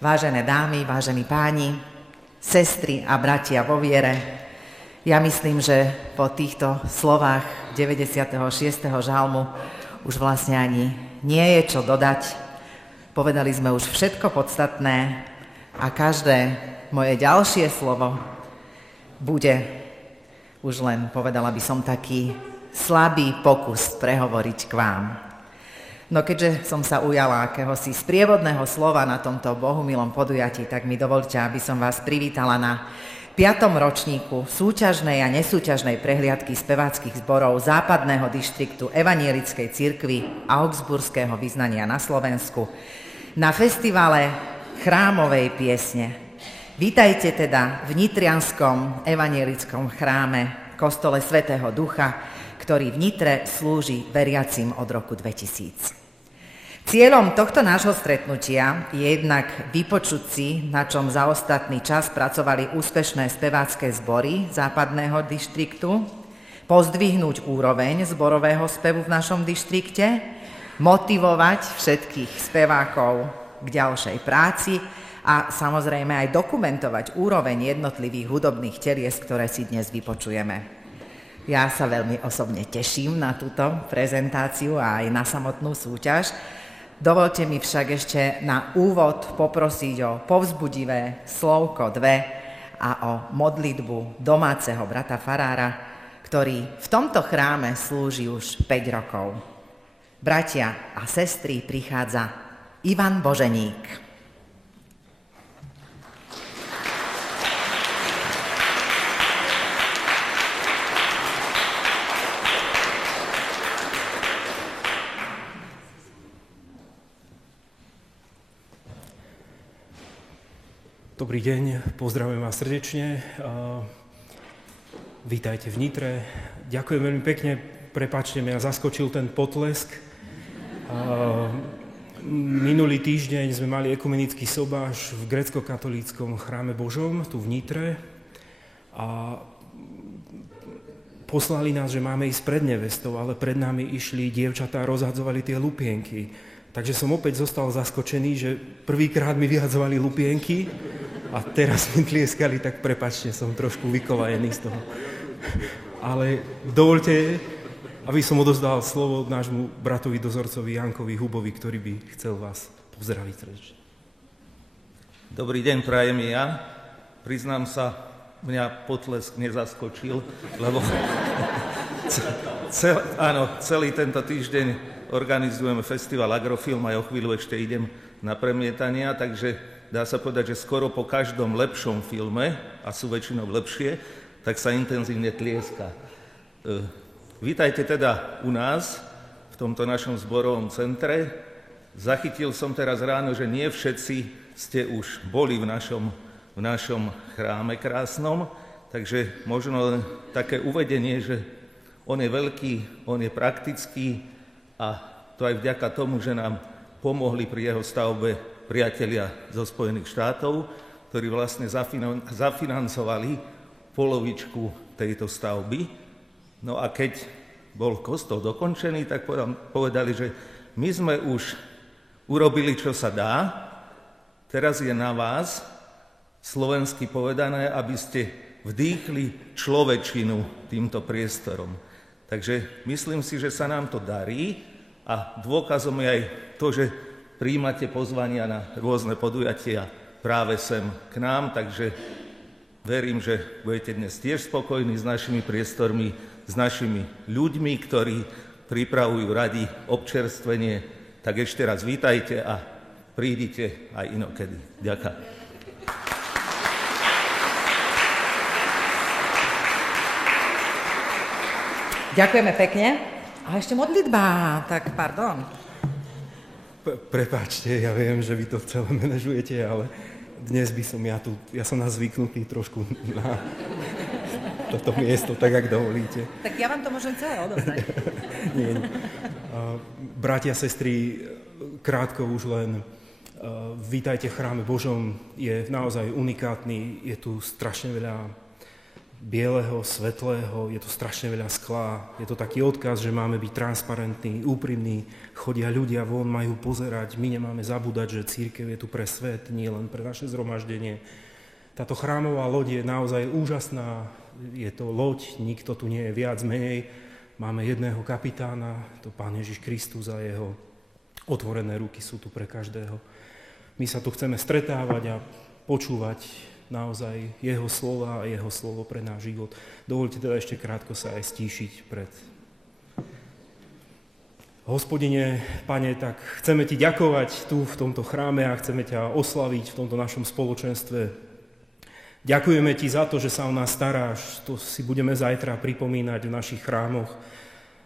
Vážené dámy, vážení páni, sestry a bratia vo viere, ja myslím, že po týchto slovách 96. žalmu už vlastne ani nie je čo dodať. Povedali sme už všetko podstatné a každé moje ďalšie slovo bude už len, povedala by som, taký slabý pokus prehovoriť k vám. No keďže som sa ujala akéhosi sprievodného slova na tomto bohumilom podujatí, tak mi dovoľte, aby som vás privítala na 5. ročníku súťažnej a nesúťažnej prehliadky speváckych zborov západného dištriktu Evanielickej cirkvi Augsburského vyznania na Slovensku na festivale chrámovej piesne. Vítajte teda v nitrianskom evanielickom chráme kostole Svätého Ducha, ktorý v Nitre slúži veriacim od roku 2000. Cieľom tohto nášho stretnutia je jednak vypočuť si, na čom za ostatný čas pracovali úspešné spevácké zbory západného dištriktu, pozdvihnúť úroveň zborového spevu v našom dištrikte, motivovať všetkých spevákov k ďalšej práci a samozrejme aj dokumentovať úroveň jednotlivých hudobných telies, ktoré si dnes vypočujeme. Ja sa veľmi osobne teším na túto prezentáciu a aj na samotnú súťaž. Dovolte mi však ešte na úvod poprosiť o povzbudivé slovko 2 a o modlitbu domáceho brata farára, ktorý v tomto chráme slúži už 5 rokov. Bratia a sestry, prichádza Ivan Boženík. Dobrý deň, pozdravujem vás srdečne. Vítajte v Nitre. Ďakujem veľmi pekne, prepáčte, mňa zaskočil ten potlesk. Minulý týždeň sme mali ekumenický sobáš v grécko-katolíckom chráme Božom, tu v Nitre. A poslali nás, že máme ísť pred nevestou, ale pred nami išli dievčatá a rozhadzovali tie lupienky. Takže som opäť zostal zaskočený, že prvýkrát mi vyhadzovali lupienky a teraz mi tlieskali, tak prepáčte, som trošku vykolajený z toho. Ale dovoľte, aby som odozdal slovo nášmu bratovi dozorcovi Jankovi Hubovi, ktorý by chcel vás pozdraviť srdečne. Dobrý deň, prajem ja. Priznám sa, mňa potlesk nezaskočil, lebo celý tento týždeň organizujeme festival Agrofilm a o chvíľu ešte idem na premietania, takže dá sa povedať, že skoro po každom lepšom filme, a sú väčšinou lepšie, tak sa intenzívne tlieska. Vítajte teda u nás, v tomto našom zborovom centre. Zachytil som teraz ráno, že nie všetci ste už boli v našom chráme krásnom, takže možno len také uvedenie, že on je veľký, on je praktický, a to aj vďaka tomu, že nám pomohli pri jeho stavbe priatelia zo Spojených štátov, ktorí vlastne zafinancovali polovičku tejto stavby. No a keď bol kostol dokončený, tak povedali, že my sme už urobili, čo sa dá, teraz je na vás, slovensky povedané, aby ste vdýchli človečinu týmto priestorom. Takže myslím si, že sa nám to darí a dôkazom je aj to, že prijímate pozvania na rôzne podujatia práve sem k nám, takže verím, že budete dnes tiež spokojní s našimi priestormi, s našimi ľuďmi, ktorí pripravujú radi občerstvenie. Tak ešte raz vítajte a prídite aj inokedy. Ďakujem. Ďakujeme pekne. A ešte modlitba, tak pardon. Prepáčte, ja viem, že vy to celé manažujete, ale dnes by som ja som zvyknutý trošku na toto miesto, tak ak dovolíte. Tak ja vám to môžem celé odovzdať. Nie. Bratia, sestry, krátko už len vítajte v chráme Božom, je naozaj unikátny, je tu strašne veľa bieleho, svetlého, je to strašne veľa skla, je to taký odkaz, že máme byť transparentní, úprimní, chodia ľudia von, majú pozerať, my nemáme zabúdať, že cirkev je tu pre svet, nie len pre naše zhromaždenie. Táto chrámová loď je naozaj úžasná, je to loď, nikto tu nie je viac, menej, máme jedného kapitána, to Pán Ježiš Kristus a jeho otvorené ruky sú tu pre každého. My sa tu chceme stretávať a počúvať naozaj jeho slova a jeho slovo pre náš život. Dovoľte teda ešte krátko sa aj stíšiť pred. Hospodine, Pane, tak chceme Ti ďakovať tu v tomto chráme a chceme ťa oslaviť v tomto našom spoločenstve. Ďakujeme Ti za to, že sa o nás staráš, to si budeme zajtra pripomínať v našich chrámoch.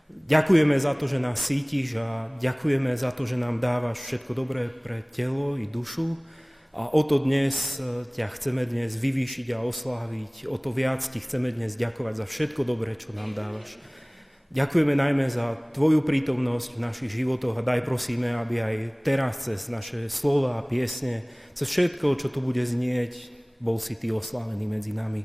Ďakujeme za to, že nás sítiš a ďakujeme za to, že nám dávaš všetko dobré pre telo i dušu. A o to dnes ťa chceme dnes vyvýšiť a osláviť, o to viac Ti chceme dnes ďakovať za všetko dobré, čo nám dávaš. Ďakujeme najmä za Tvoju prítomnosť v našich životoch a daj prosíme, aby aj teraz cez naše slova a piesne, cez všetko, čo tu bude znieť, bol si Ty oslávený medzi nami.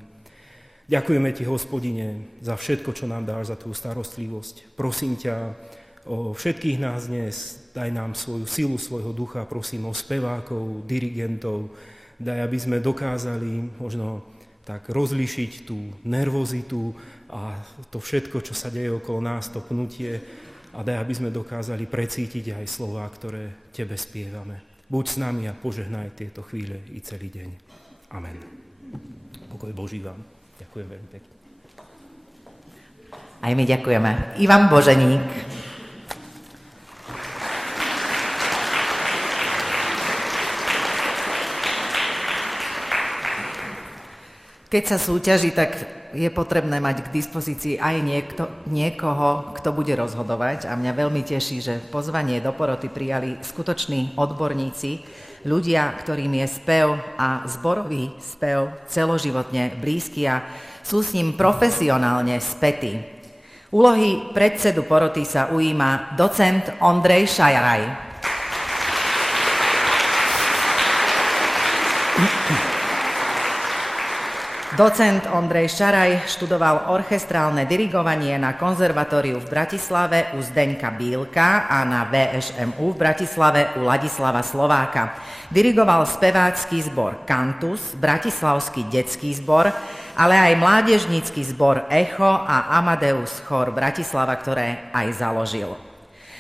Ďakujeme Ti, Hospodine, za všetko, čo nám dáš, za Tvoju starostlivosť. Prosím ťa o všetkých nás dnes, daj nám svoju silu, svojho ducha, prosím o spevákov, dirigentov, daj, aby sme dokázali možno tak rozlíšiť tú nervozitu a to všetko, čo sa deje okolo nás, to pnutie a daj, aby sme dokázali precítiť aj slová, ktoré Tebe spievame. Buď s nami a požehnaj tieto chvíle i celý deň. Amen. Pokoj Boží vám. Ďakujem veľmi pekne. Aj my ďakujeme. Ivan Boženík. Keď sa súťaží, tak je potrebné mať k dispozícii aj niekoho, kto bude rozhodovať. A mňa veľmi teší, že pozvanie do poroty prijali skutoční odborníci, ľudia, ktorým je spev a zborový spev celoživotne blízky a sú s ním profesionálne spätí. Úlohy predsedu poroty sa ujíma docent Ondrej Šaraj. Docent Ondrej Šaraj študoval orchestrálne dirigovanie na konzervatóriu v Bratislave u Zdeňka Bílka a na VŠMU v Bratislave u Ladislava Slováka. Dirigoval spevácky zbor Cantus, bratislavský detský zbor, ale aj mládežnícky zbor Echo a Amadeus chor Bratislava, ktoré aj založil.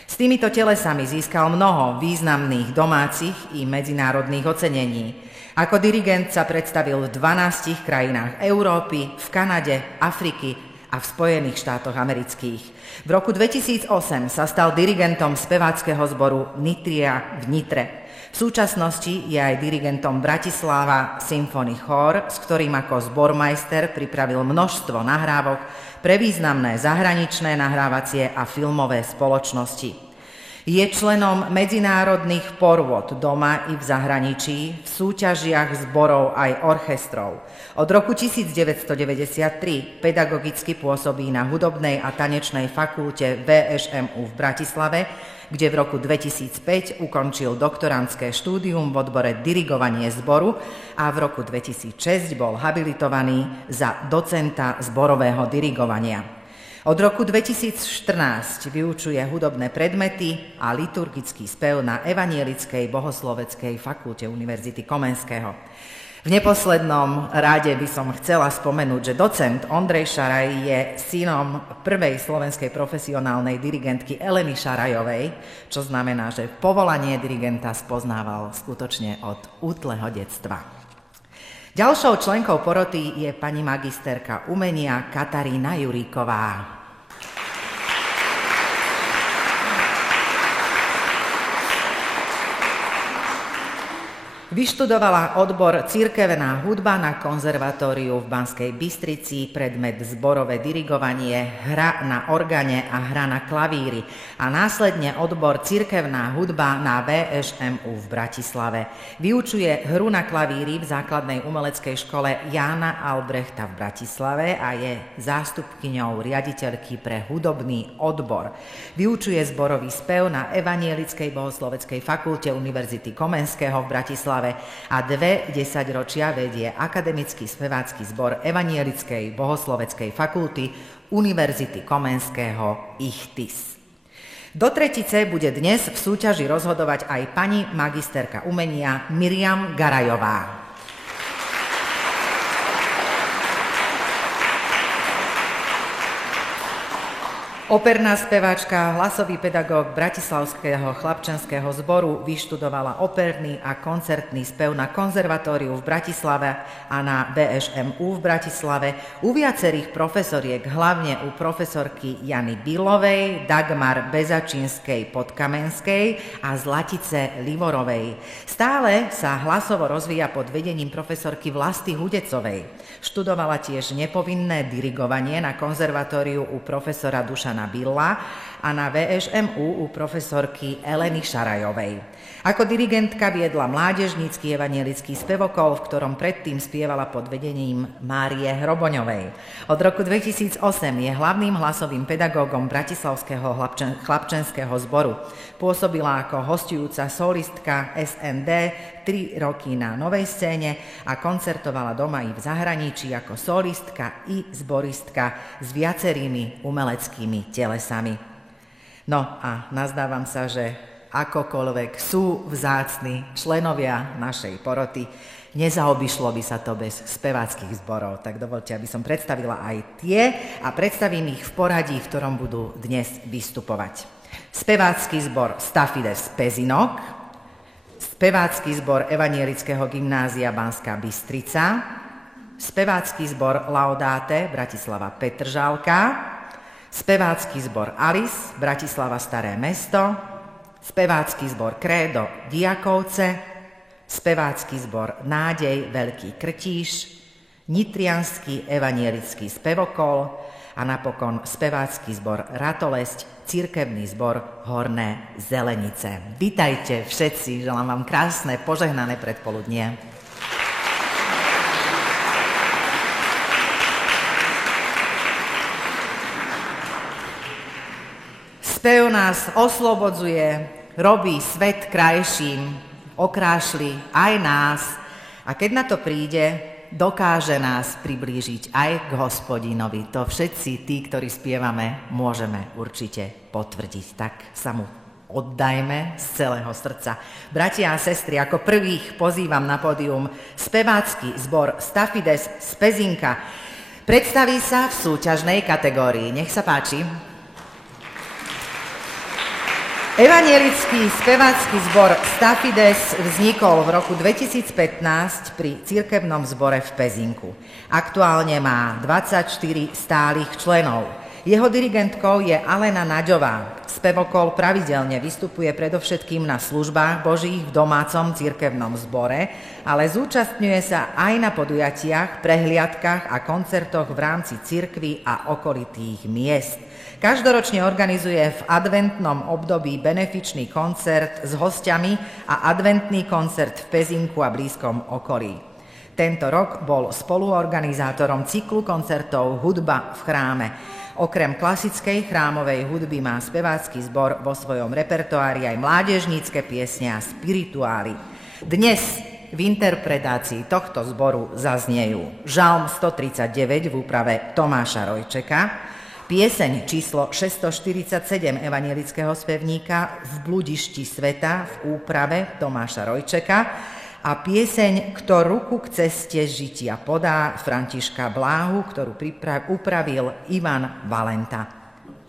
S týmito telesami získal mnoho významných domácich i medzinárodných ocenení. Ako dirigent sa predstavil v 12 krajinách Európy, v Kanade, Afriky a v Spojených štátoch amerických. V roku 2008 sa stal dirigentom speváckeho zboru Nitria v Nitre. V súčasnosti je aj dirigentom Bratislava Symphony Chor, s ktorým ako zbormajster pripravil množstvo nahrávok pre významné zahraničné nahrávacie a filmové spoločnosti. Je členom medzinárodných porôd doma i v zahraničí, v súťažiach zborov aj orchestrov. Od roku 1993 pedagogicky pôsobí na hudobnej a tanečnej fakulte VŠMU v Bratislave, kde v roku 2005 ukončil doktorandské štúdium v odbore dirigovanie zboru a v roku 2006 bol habilitovaný za docenta zborového dirigovania. Od roku 2014 vyučuje hudobné predmety a liturgický spev na Evanielickej bohosloveckej fakulte Univerzity Komenského. V neposlednom rade by som chcela spomenúť, že docent Ondrej Šaraj je synom prvej slovenskej profesionálnej dirigentky Eleny Šarajovej, čo znamená, že povolanie dirigenta spoznával skutočne od útleho detstva. Ďalšou členkou poroty je pani magisterka umenia Katarína Juríková. Vyštudovala odbor cirkevná hudba na konzervatóriu v Banskej Bystrici, predmet zborové dirigovanie, hra na organe a hra na klavíri a následne odbor cirkevná hudba na VŠMU v Bratislave. Vyučuje hru na klavíri v základnej umeleckej škole Jána Albrechta v Bratislave a je zástupkyňou riaditeľky pre hudobný odbor. Vyučuje zborový spev na Evanielickej bohosloveckej fakulte Univerzity Komenského v Bratislave Bratislave a 2 desaťročia vedie Akademický spevácky zbor Evanielickej bohosloveckej fakulty Univerzity Komenského ICHTIS. Do tretice bude dnes v súťaži rozhodovať aj pani magisterka umenia Miriam Garajová. Operná speváčka, hlasový pedagóg Bratislavského chlapčenského zboru vyštudovala operný a koncertný spev na konzervatóriu v Bratislave a na VŠMU v Bratislave, u viacerých profesoriek, hlavne u profesorky Jany Bilovej, Dagmar Bezačínskej Podkamenskej a Zlatice Livorovej. Stále sa hlasovo rozvíja pod vedením profesorky Vlasty Hudecovej. Študovala tiež nepovinné dirigovanie na konzervatóriu u profesora Dušana Billa a na VŠMU u profesorky Eleny Šarajovej. Ako dirigentka viedla mládežnícky evanielický spevokol, v ktorom predtým spievala pod vedením Márie Hroboňovej. Od roku 2008 je hlavným hlasovým pedagógom Bratislavského chlapčenského zboru. Pôsobila ako hostujúca solistka SND 3 roky na Novej scéne a koncertovala doma i v zahraničí ako solistka i zboristka s viacerými umeleckými telesami. No a nazdávam sa, že akokoľvek sú vzácni členovia našej poroty, nezaobišlo by sa to bez speváckych zborov. Tak dovoľte, aby som predstavila aj tie a predstavím ich v poradí, v ktorom budú dnes vystupovať. Spevácky zbor Stafides Pezinok, spevácky zbor Evanielického gymnázia Banská Bystrica, spevácky zbor Laudáte Bratislava Petržalka, spevácky zbor Alice Bratislava Staré mesto, spevácky zbor Krédo Diakovce, spevácky zbor Nádej Veľký Krtíš, nitriansky evanielický spevokol a napokon spevácky zbor Ratolesť, cirkevný zbor Horné Zelenice. Vítajte všetci, želám vám krásne, požehnané predpoludnie. Spev nás oslobodzuje, robí svet krajším, okrášli aj nás a keď na to príde, dokáže nás priblížiť aj k Hospodinovi. To všetci tí, ktorí spievame, môžeme určite potvrdiť. Tak sa mu oddajme z celého srdca. Bratia a sestry, ako prvých pozývam na pódium spevácky zbor Stafides z Pezinka. Predstaví sa v súťažnej kategórii. Nech sa páči. Evanielický spevácky zbor Stafides vznikol v roku 2015 pri cirkevnom zbore v Pezinku. Aktuálne má 24 stálych členov. Jeho dirigentkou je Alena Naďová. Spevokol pravidelne vystupuje predovšetkým na službách Božích v domácom cirkevnom zbore, ale zúčastňuje sa aj na podujatiach, prehliadkach a koncertoch v rámci cirkvi a okolitých miest. Každoročne organizuje v adventnom období benefičný koncert s hostiami a adventný koncert v Pezinku a blízkom okolí. Tento rok bol spoluorganizátorom cyklu koncertov Hudba v chráme. Okrem klasickej chrámovej hudby má spevácky zbor vo svojom repertoári aj mládežnícke piesne a spirituály. Dnes v interpretácii tohto zboru zaznejú Žalm 139 v úprave Tomáša Rojčeka, pieseň číslo 647 evanielického spevníka V bludišti sveta v úprave Tomáša Rojčeka a pieseň Kto ruku k ceste žitia podá Františka Bláhu, ktorú upravil Ivan Valenta.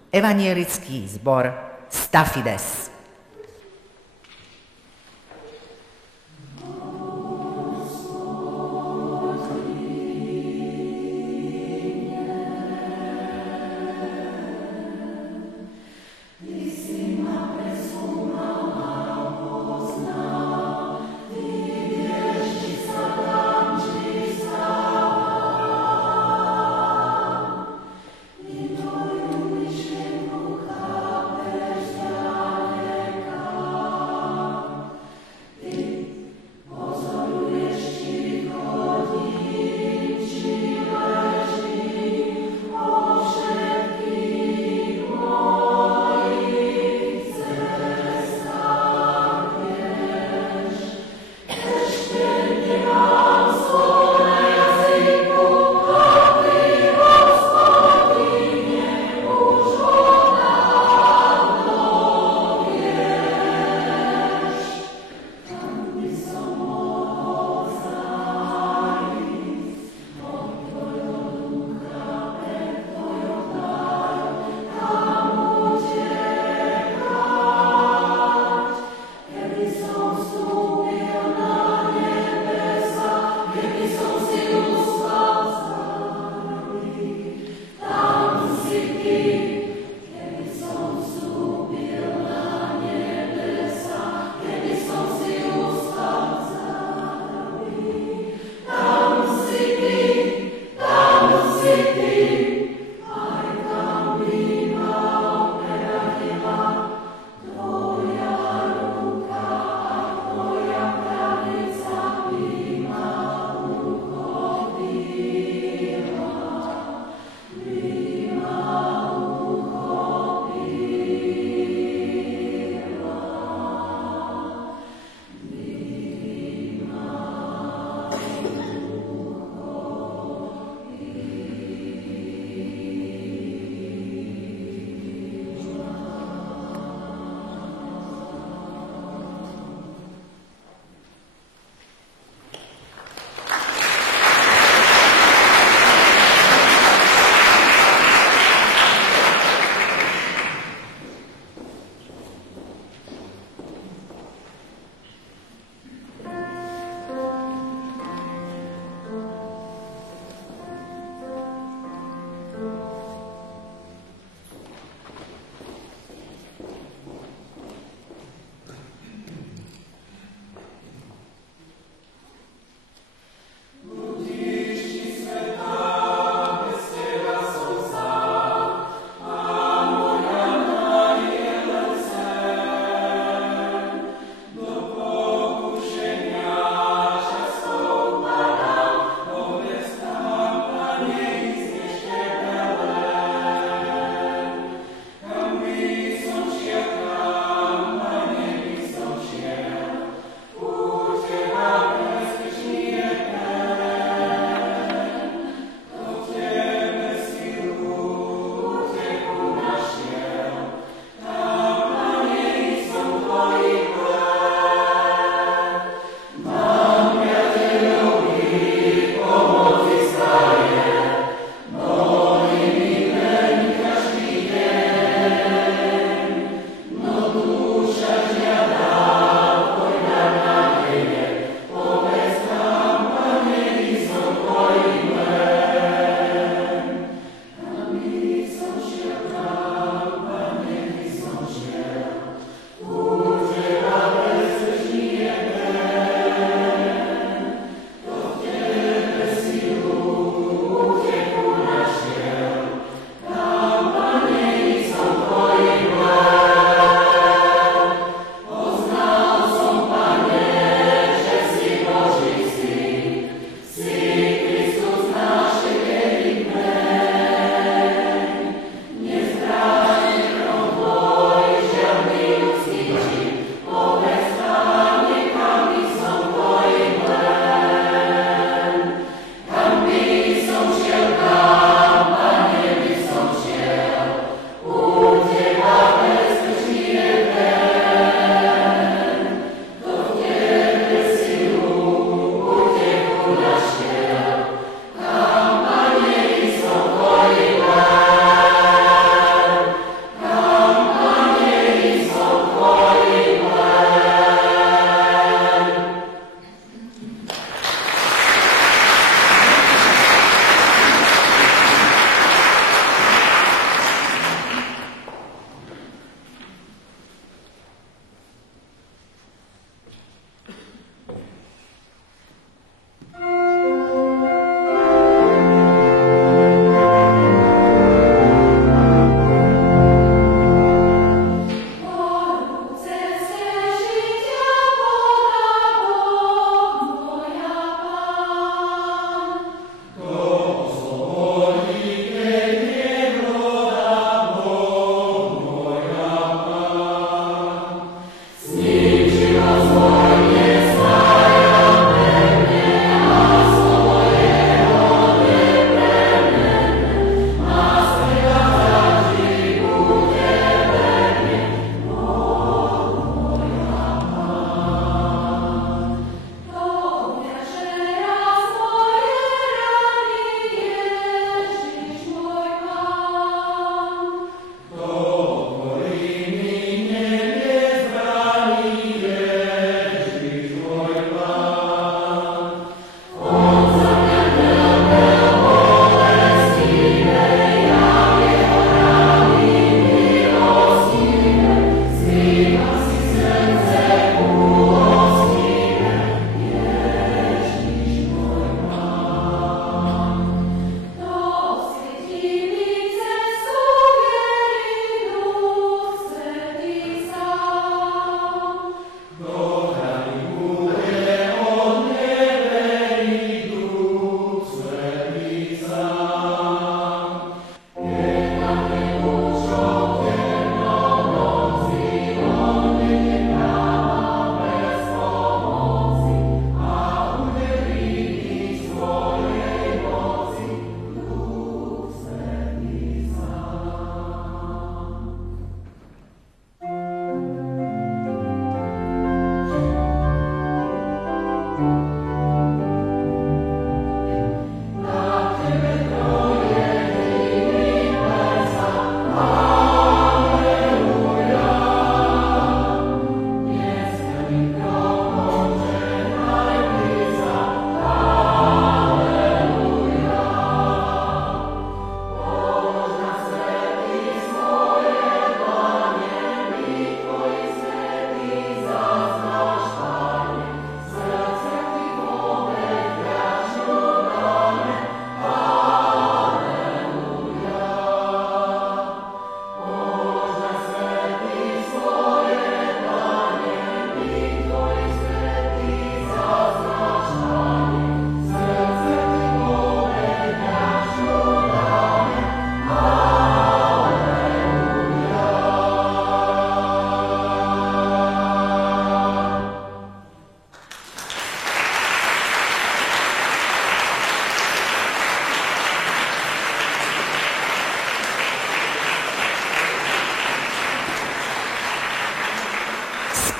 Evanielický zbor Stafides.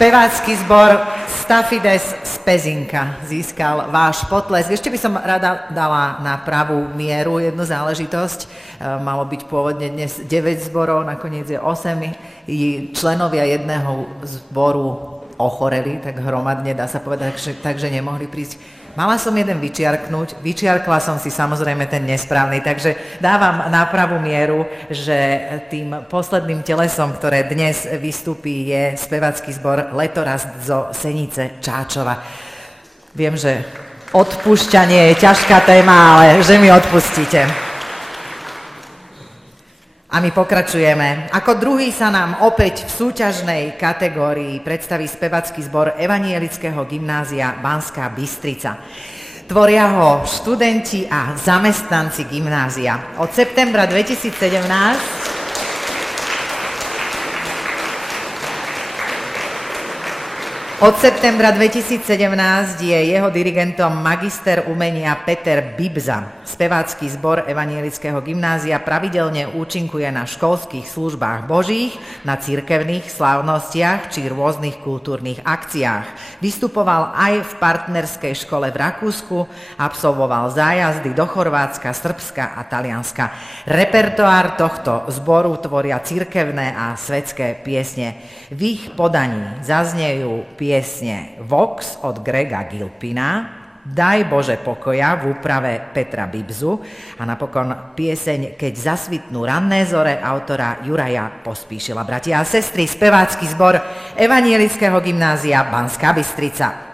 Spevácky zbor Stafides z Pezinka získal váš potlesk. Ešte by som rada dala na pravú mieru jednu záležitosť. Malo byť pôvodne dnes 9 zborov, nakoniec je 8. Členovia jedného zboru ochoreli, tak hromadne dá sa povedať, takže nemohli prísť. Mala som jeden vyčiarknúť, vyčiarkla som si samozrejme ten nesprávny, takže dávam na pravú mieru, že tým posledným telesom, ktoré dnes vystúpi, je spevácky zbor Letorast zo Senice Čáčova. Viem, že odpúšťanie je ťažká téma, ale že mi odpustíte. A my pokračujeme. Ako druhý sa nám opäť v súťažnej kategórii predstaví spevácky zbor Evanielického gymnázia Banská Bystrica. Tvoria ho študenti a zamestnanci gymnázia. Od septembra 2017 je jeho dirigentom magister umenia Peter Bibza. Spevácky zbor Evanielického gymnázia pravidelne účinkuje na školských službách božích, na cirkevných slávnostiach či rôznych kultúrnych akciách. Vystupoval aj v partnerskej škole v Rakúsku, absolvoval zájazdy do Chorvátska, Srbska a Talianska. Repertoár tohto zboru tvoria cirkevné a svetské piesne. V ich podaní zaznejú piesne Vox od Grega Gilpina, Daj Bože pokoja v úprave Petra Bibzu a napokon pieseň Keď zasvitnú ranné zore autora Juraja Pospíšila. Bratia a sestry, spevácky zbor Evanielického gymnázia Banská Bystrica.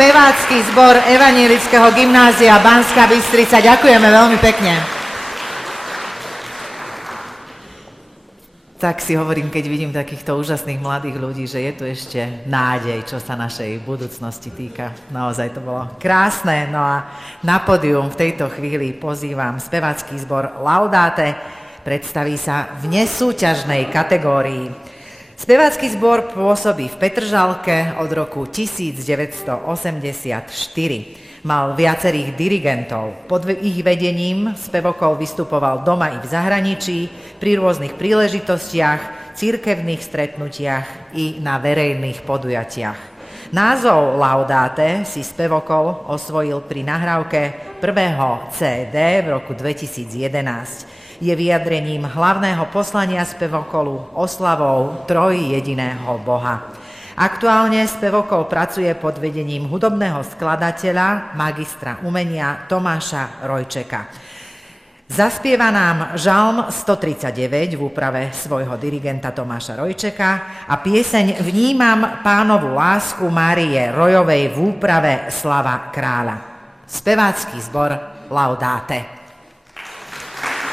spevácky zbor Evangelického gymnázia Banská Bystrica. Ďakujeme veľmi pekne. Tak si hovorím, keď vidím takýchto úžasných mladých ľudí, že je tu ešte nádej, čo sa našej budúcnosti týka. Naozaj to bolo krásne. No a na pódium v tejto chvíli pozývam spevácky zbor Laudate. Predstaví sa v nesúťažnej kategórii. Spevácky zbor pôsobí v Petržalke od roku 1984. Mal viacerých dirigentov. Pod ich vedením spevokol vystupoval doma i v zahraničí, pri rôznych príležitostiach, cirkevných stretnutiach i na verejných podujatiach. Názov Laudate si spevokol osvojil pri nahrávke prvého CD v roku 2011. Je vyjadrením hlavného poslania spevokolu oslavou trojjediného Boha. Aktuálne spevokol pracuje pod vedením hudobného skladateľa, magistra umenia Tomáša Rojčeka. Zaspieva nám žalm 139 v úprave svojho dirigenta Tomáša Rojčeka a pieseň Vnímam Pánovu lásku Márie Rojovej v úprave Slava kráľa. Spevácky zbor Laudate. Thank you.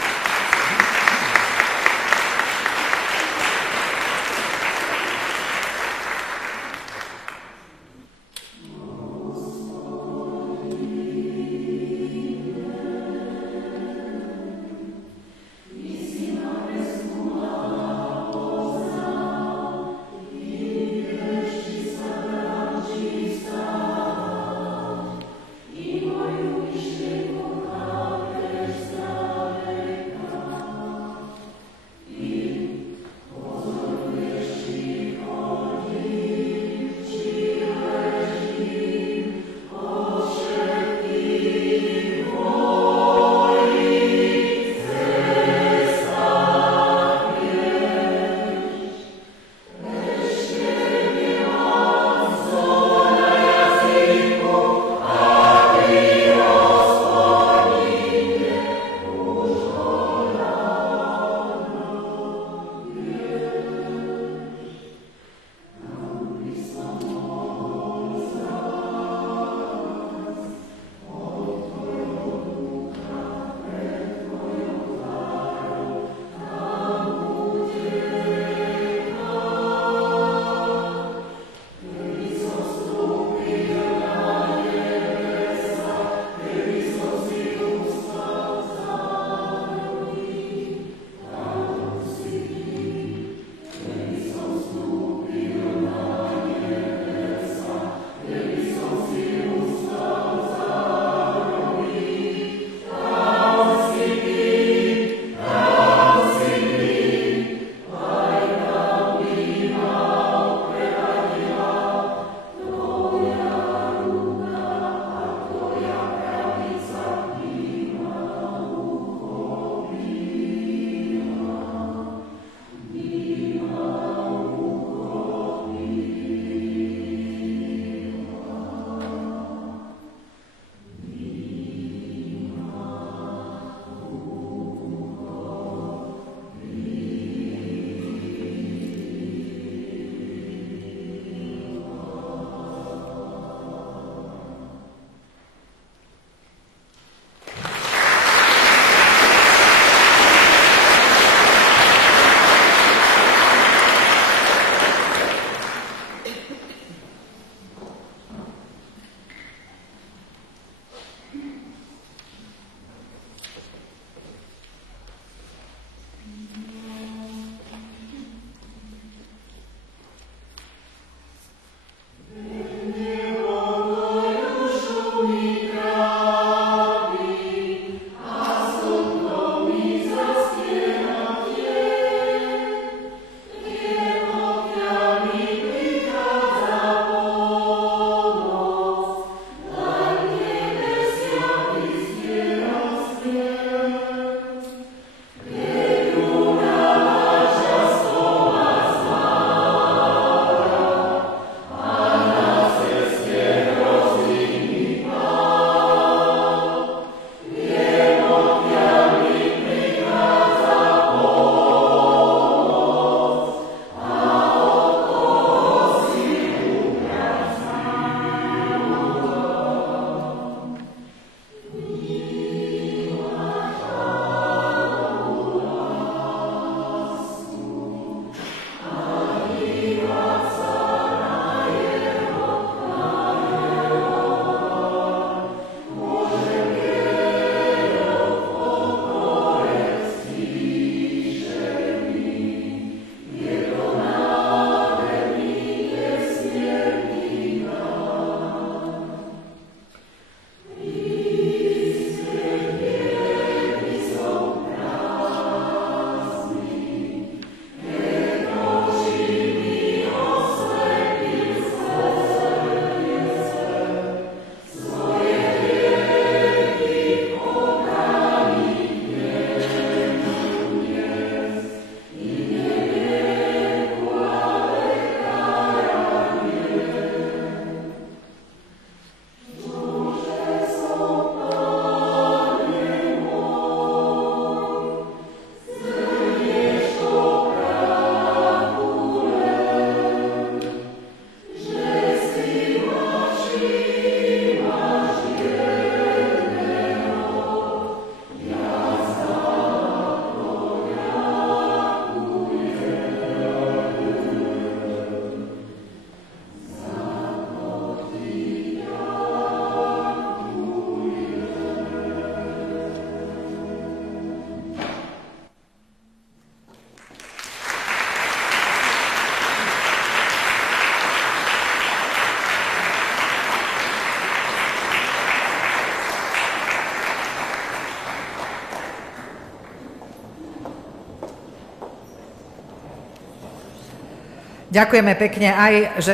Ďakujeme pekne aj, že...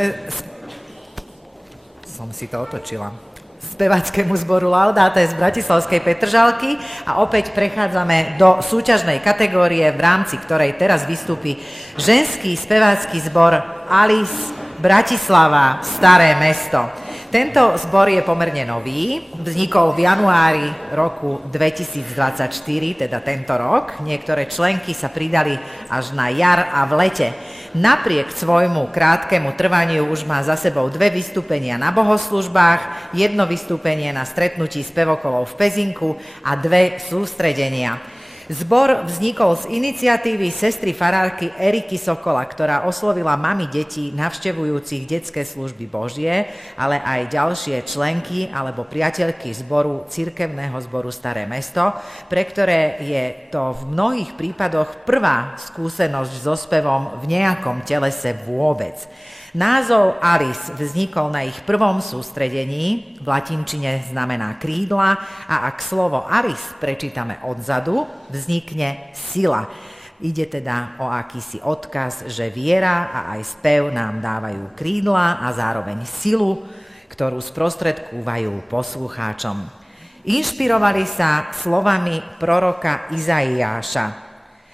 Som si to otočila. Speváckému zboru Laudáte z Bratislavskej Petržalky a opäť prechádzame do súťažnej kategórie, v rámci ktorej teraz vystúpi ženský spevácky zbor Alice Bratislava Staré mesto. Tento zbor je pomerne nový, vznikol v januári roku 2024, teda tento rok. Niektoré členky sa pridali až na jar a v lete. Napriek svojmu krátkemu trvaniu už má za sebou 2 vystúpenia na bohoslužbách, 1 vystúpenie na stretnutí spevokolov v Pezinku a 2 sústredenia. Zbor vznikol z iniciatívy sestry farárky Eriky Sokola, ktorá oslovila mami detí navštevujúcich detské služby Božie, ale aj ďalšie členky alebo priateľky zboru Cirkevného zboru Staré mesto, pre ktoré je to v mnohých prípadoch prvá skúsenosť so spevom v nejakom telese vôbec. Názov Alice vznikol na ich prvom sústredení, v latinčine znamená krídla a ak slovo Alice prečítame odzadu, vznikne sila. Ide teda o akýsi odkaz, že viera a aj spev nám dávajú krídla a zároveň silu, ktorú sprostredkúvajú poslucháčom. Inšpirovali sa slovami proroka Izaiáša.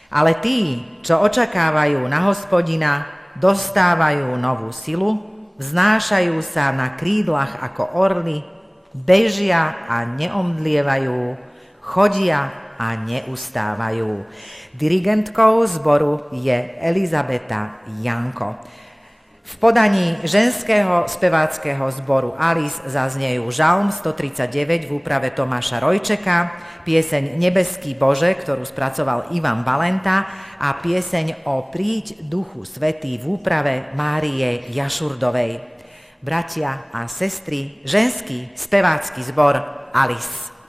Ale tí, čo očakávajú na Hospodina, dostávajú novú silu, vznášajú sa na krídlach ako orly, bežia a neomdlievajú, chodia a neustávajú. Dirigentkou zboru je Elizabeta Janko. V podaní ženského speváckeho zboru Alice zaznejú žalm 139 v úprave Tomáša Rojčeka, pieseň Nebeský Bože, ktorú spracoval Ivan Valenta a pieseň o Príď Duchu Svätý v úprave Márie Jašurdovej. Bratia a sestry, ženský spevácky zbor Alice.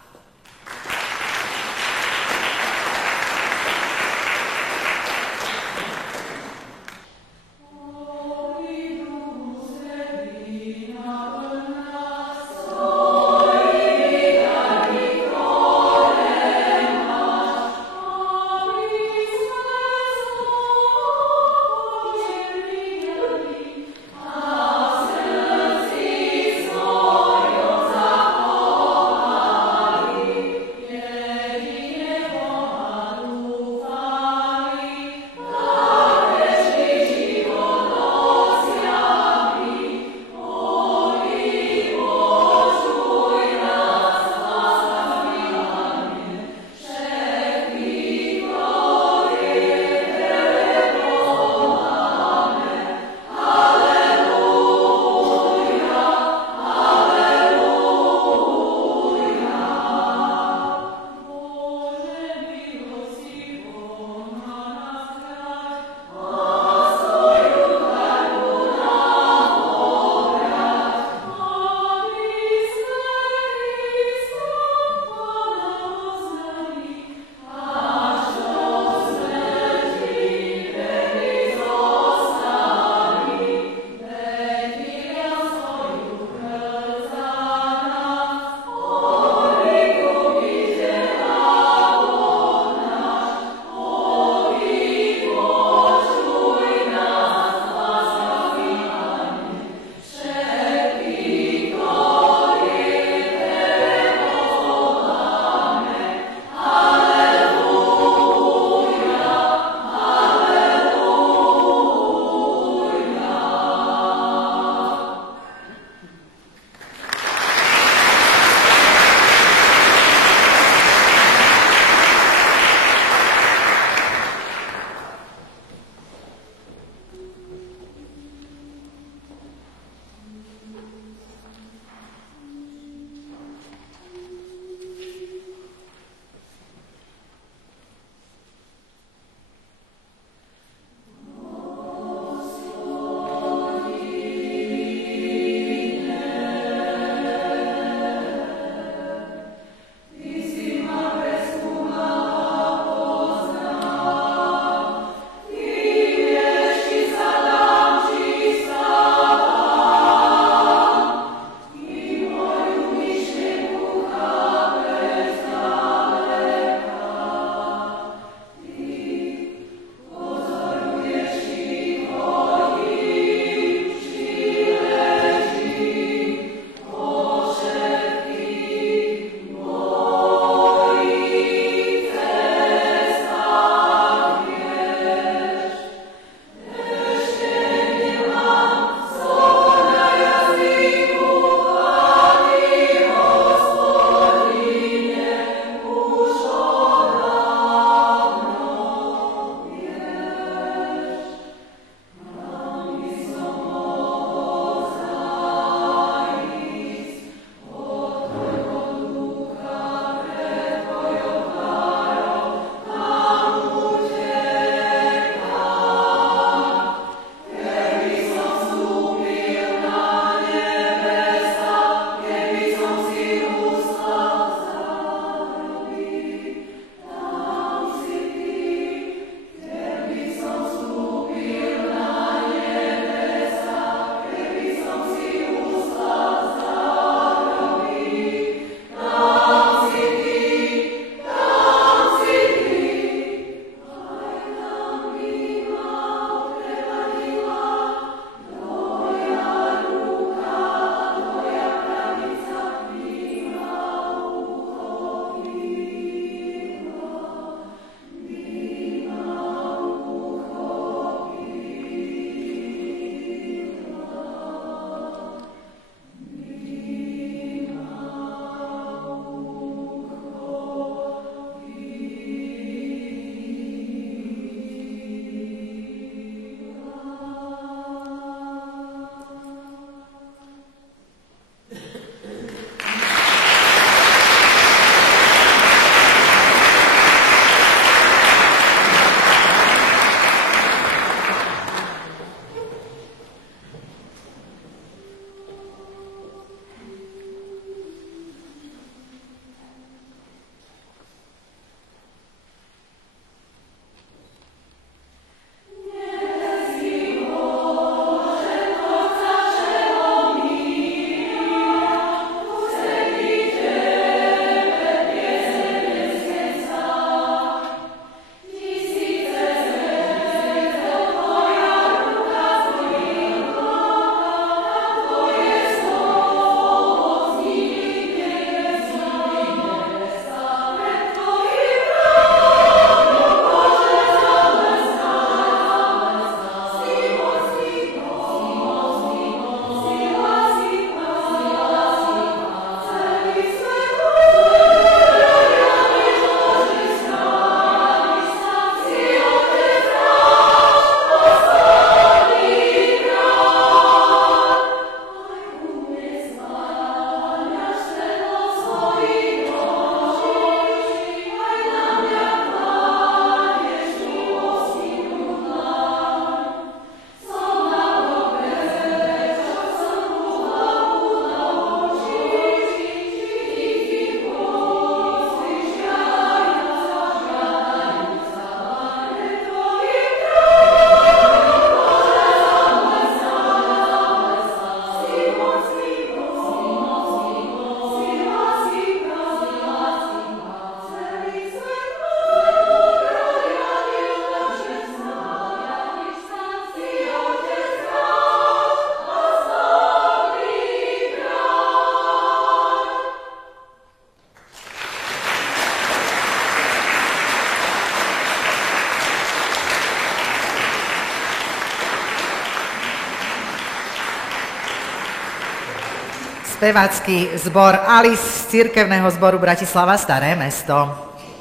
spevácky zbor Alice z cirkevného zboru Bratislava Staré Mesto.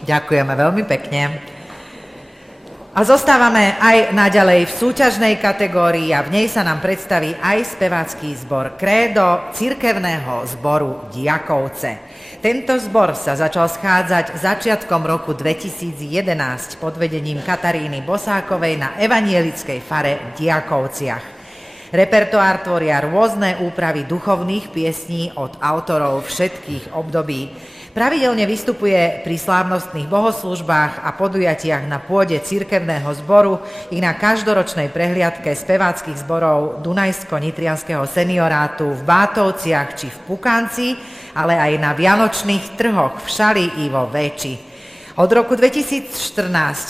Ďakujeme veľmi pekne. A zostávame aj naďalej v súťažnej kategórii a v nej sa nám predstaví aj spevácky zbor Krédo cirkevného zboru Diakovce. Tento zbor sa začal schádzať začiatkom roku 2011 pod vedením Kataríny Bosákovej na evanielickej fare v Diakovciach. Repertoár tvoria rôzne úpravy duchovných piesní od autorov všetkých období. Pravidelne vystupuje pri slávnostných bohoslúžbách a podujatiach na pôde cirkevného zboru i na každoročnej prehliadke speváckych zborov Dunajsko-Nitrianskeho seniorátu v Bátovciach či v Pukanci, ale aj na vianočných trhoch v Šali i vo Véči. Od roku 2014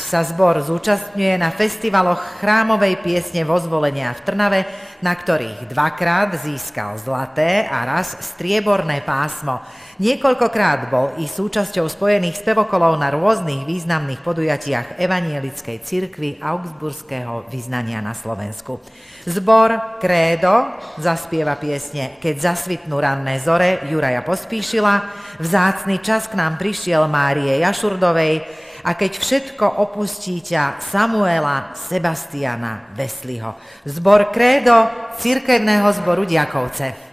sa zbor zúčastňuje na festivaloch chrámovej piesne Vozvolenia v Trnave, na ktorých dvakrát získal zlaté a raz strieborné pásmo. Niekoľkokrát bol i súčasťou spojených spevokolov na rôznych významných podujatiach evanielickej cirkvi augsburského vyznania na Slovensku. Zbor Krédo zaspieva piesne Keď zasvitnú ranné zore Juraja Pospíšila, Vzácny čas k nám prišiel Márie Jašurdovej a Keď všetko opustí ťa Samuela Sebastiana Vesliho. Zbor Krédo cirkevného zboru Diakovce.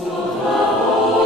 Oh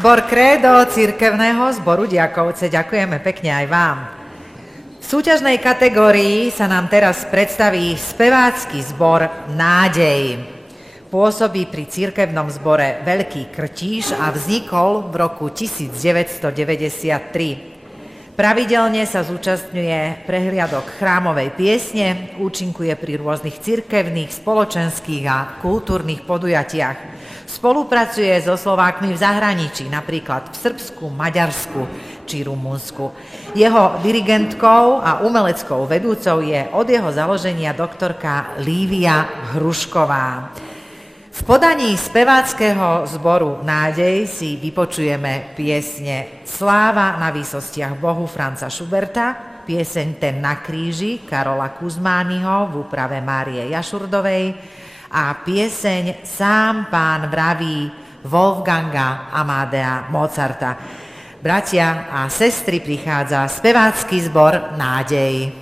Zbor Krédo cirkevného zboru Diakovce, ďakujeme pekne aj vám. V súťažnej kategórii sa nám teraz predstaví spevácky zbor Nádej. Pôsobí pri cirkevnom zbore Veľký Krtíš a vznikol v roku 1993. Pravidelne sa zúčastňuje prehliadok chrámovej piesne, účinkuje pri rôznych cirkevných, spoločenských a kultúrnych podujatiach. Spolupracuje so Slovákmi v zahraničí, napríklad v Srbsku, Maďarsku či Rumunsku. Jeho dirigentkou a umeleckou vedúcou je od jeho založenia doktorka Lívia Hrušková. V podaní speváckeho zboru Nádej si vypočujeme piesne Sláva na výsostiach Bohu Franca Schuberta, pieseň Ten na kríži Karola Kuzmányho v úprave Márie Jašurdovej a pieseň Sám Pán vraví Wolfganga Amadea Mozarta. Bratia a sestry, prichádza spevácky zbor Nádej.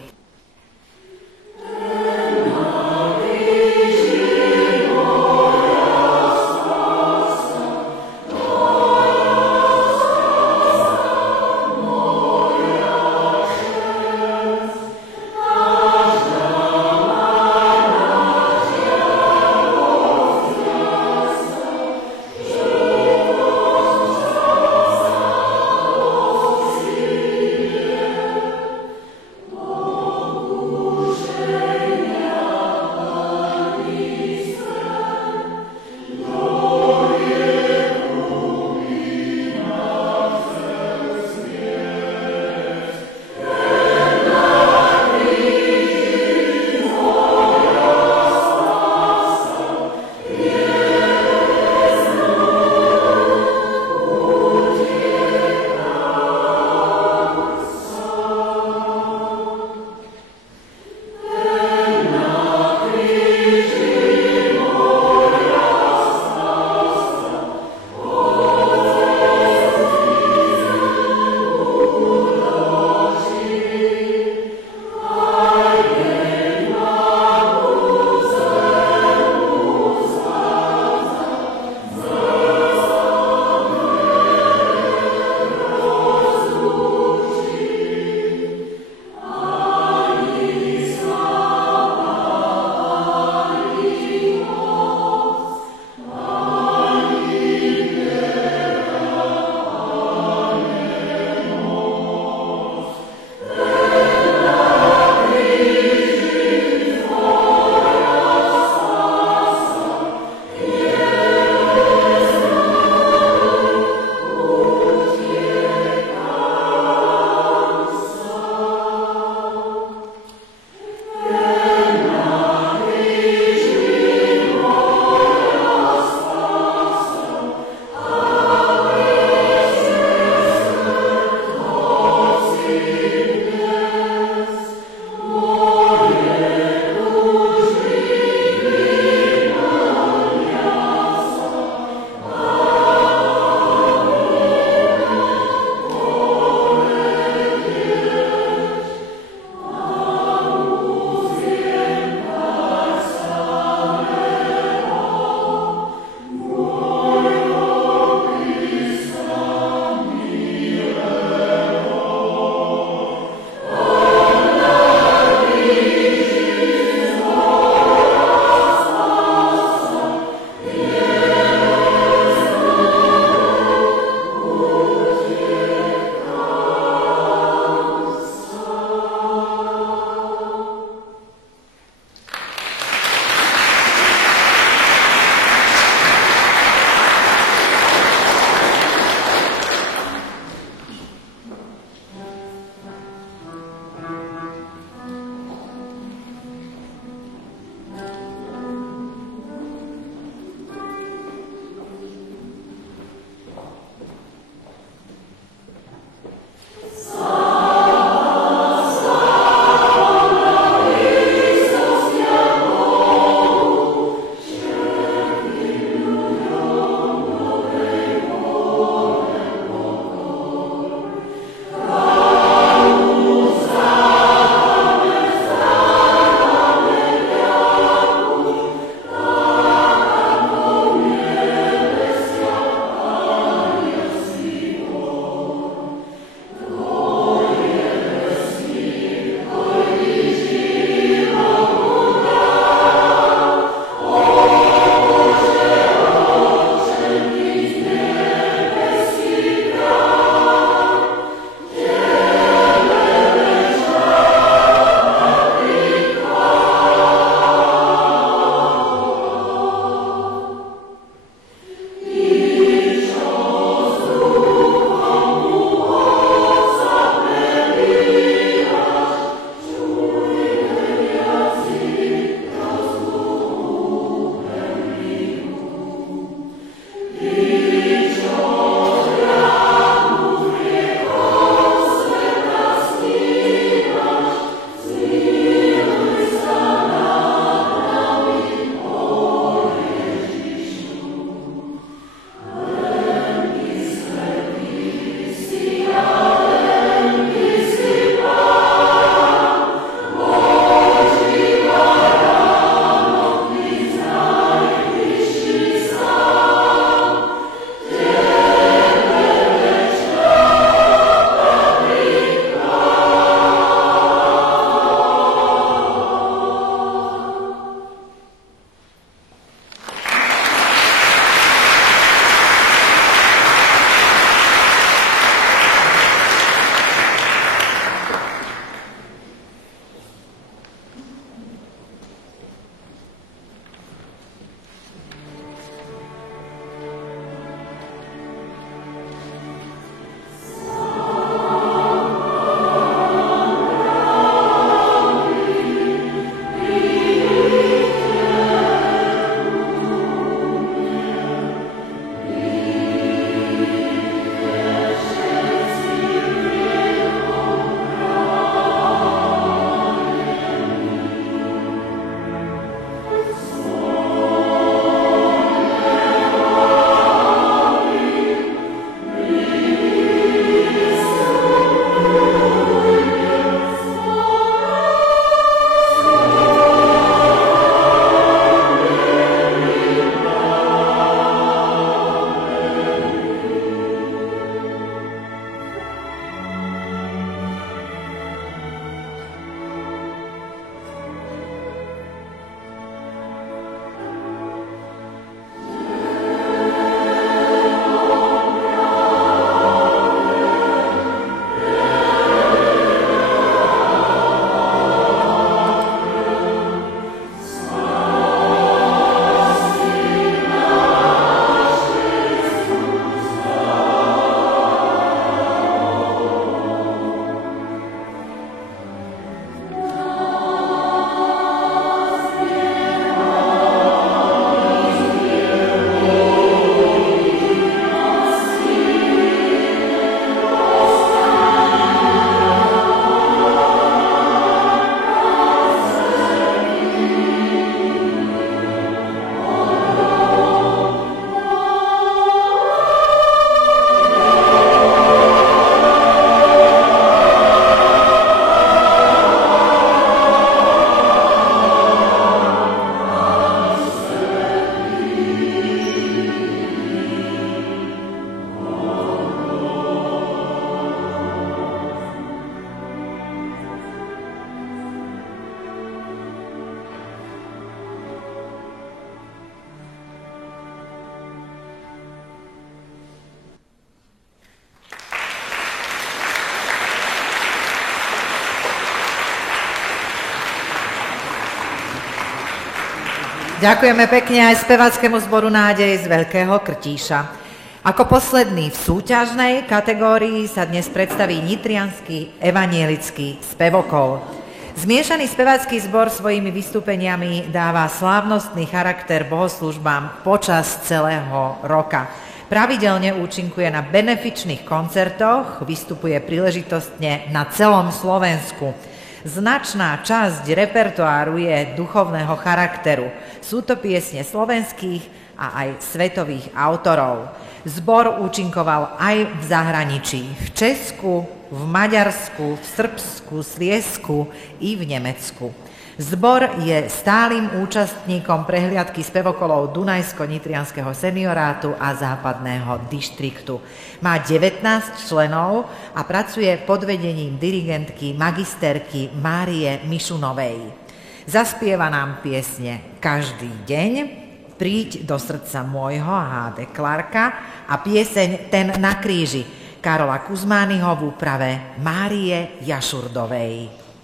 Oh Ďakujeme pekne aj spevackému zboru Nádej z Veľkého Krtíša. Ako posledný v súťažnej kategórii sa dnes predstaví nitriansky evanielický spevokol. Zmiešaný spevacký zbor svojimi vystúpeniami dáva slávnostný charakter bohoslužbám počas celého roka. Pravidelne účinkuje na benefičných koncertoch, vystupuje príležitostne na celom Slovensku. Značná časť repertoáru je duchovného charakteru. Sú to piesne slovenských a aj svetových autorov. Zbor účinkoval aj v zahraničí, v Česku, v Maďarsku, v Srbsku, Sliesku i v Nemecku. Zbor je stálym účastníkom prehliadky spevokolov Dunajsko-Nitrianskeho seniorátu a západného dištriktu. Má 19 členov a pracuje pod vedením dirigentky magisterky Márie Mišunovej. Zaspieva nám piesne Každý deň, Príď do srdca môjho H.D. Clarka a pieseň Ten na kríži Karola Kuzmányho v úprave Márie Jašurdovej. Každý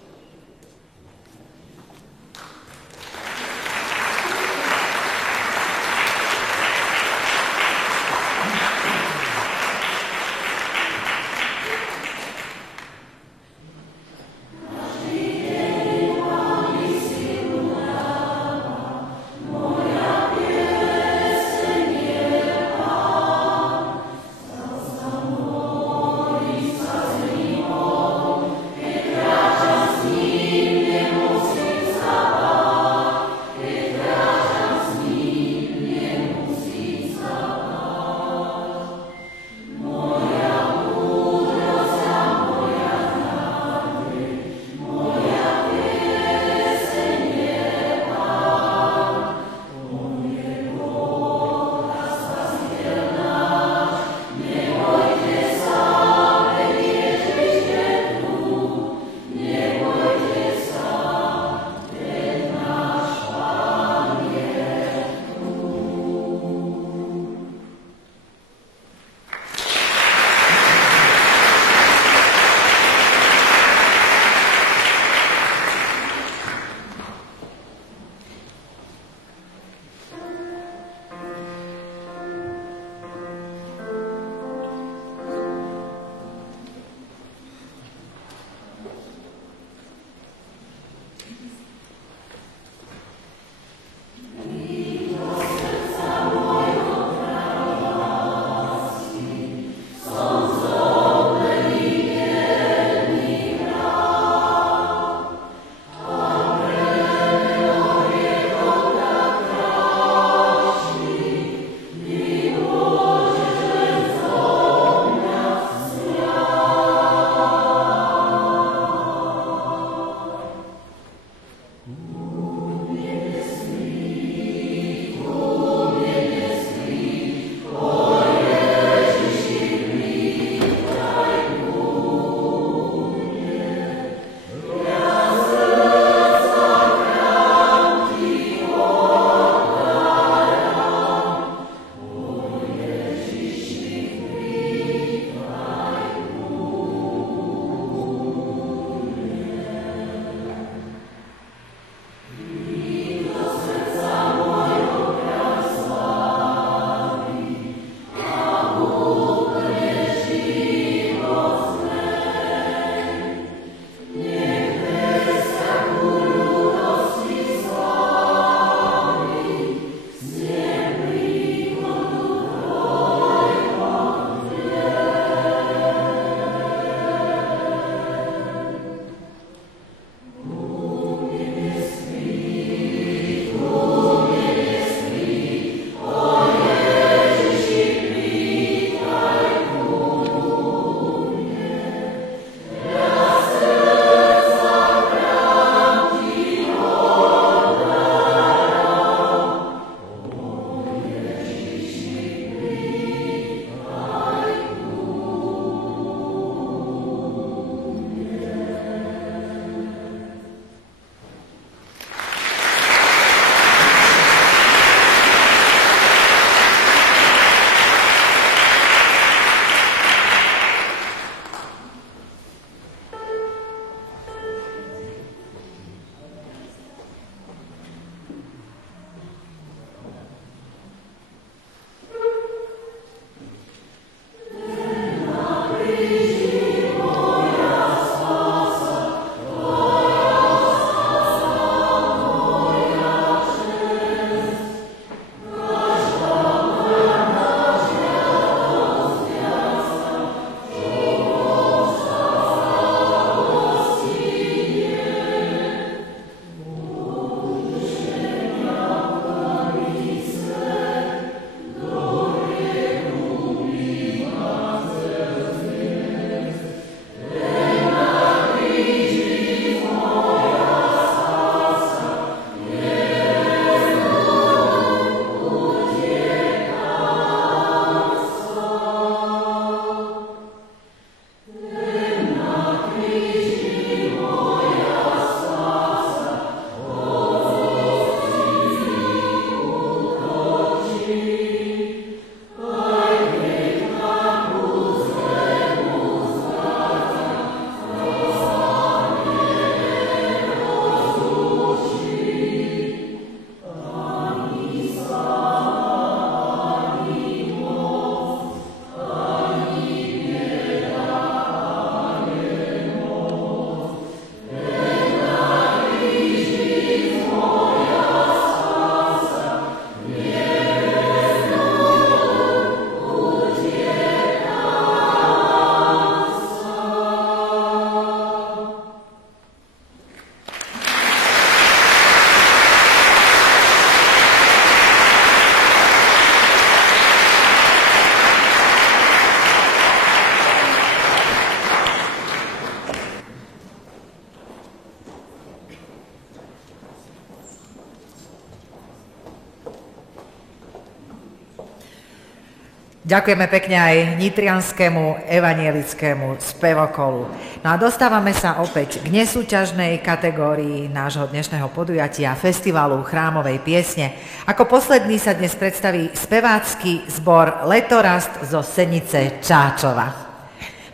Ďakujeme pekne aj nitrianskému evanjelickému spevokolu. No a dostávame sa opäť k nesúťažnej kategórii nášho dnešného podujatia Festivalu chrámovej piesne. Ako posledný sa dnes predstaví spevácky zbor Letorast zo Senice Čáčova.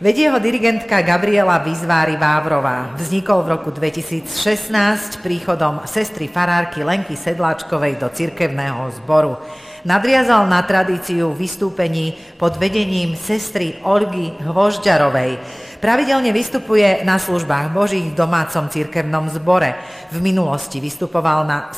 Vedie ho dirigentka Gabriela Vizvári-Vávrová. Vznikol v roku 2016 príchodom sestry farárky Lenky Sedláčkovej do cirkevného zboru. Nadviazal na tradíciu vystúpení pod vedením sestry Olgy Hvožďarovej. Pravidelne vystupuje na službách Božích v domácom cirkevnom zbore. V minulosti vystupoval na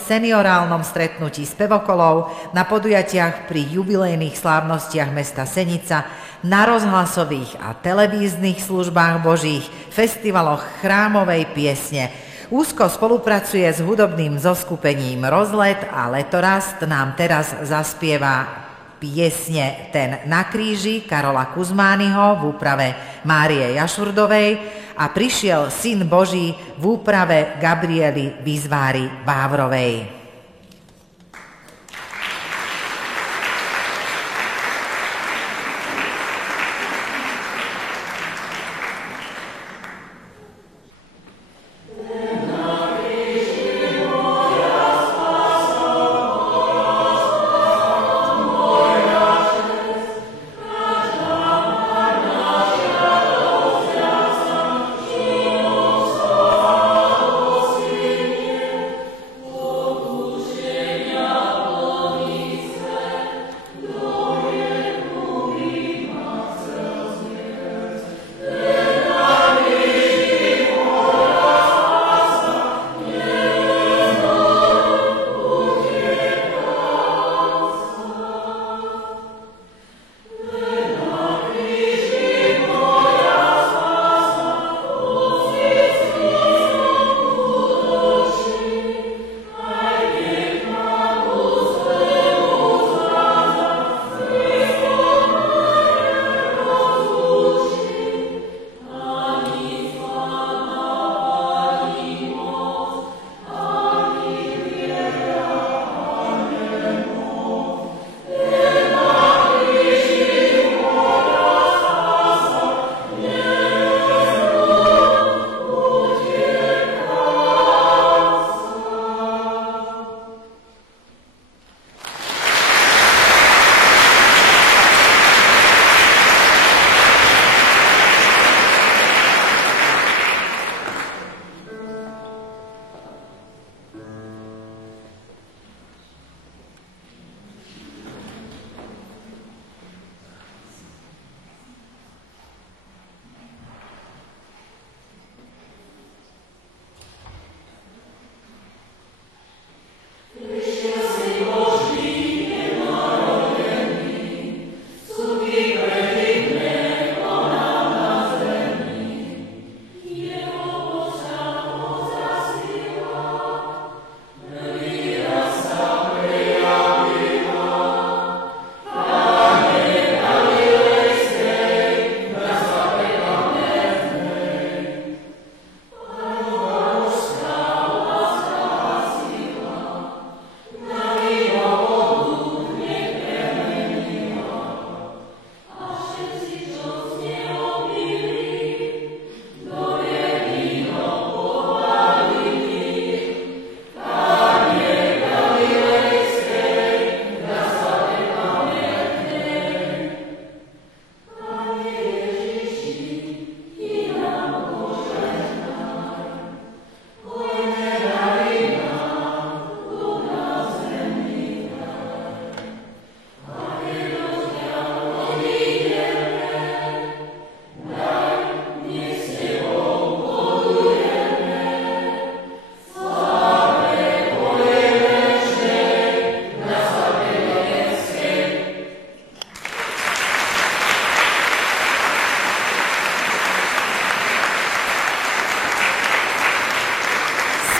seniorálnom stretnutí spevokolov, na podujatiach pri jubilejných slávnostiach mesta Senica, na rozhlasových a televíznych službách Božích, festivaloch chrámovej piesne. Úzko spolupracuje s hudobným zoskupením Rozlet a Letorast. Nám teraz zaspieva piesne Ten na kríži Karola Kuzmányho v úprave Márie Jašurdovej a Prišiel Syn Boží v úprave Gabriely Vizvári-Vávrovej.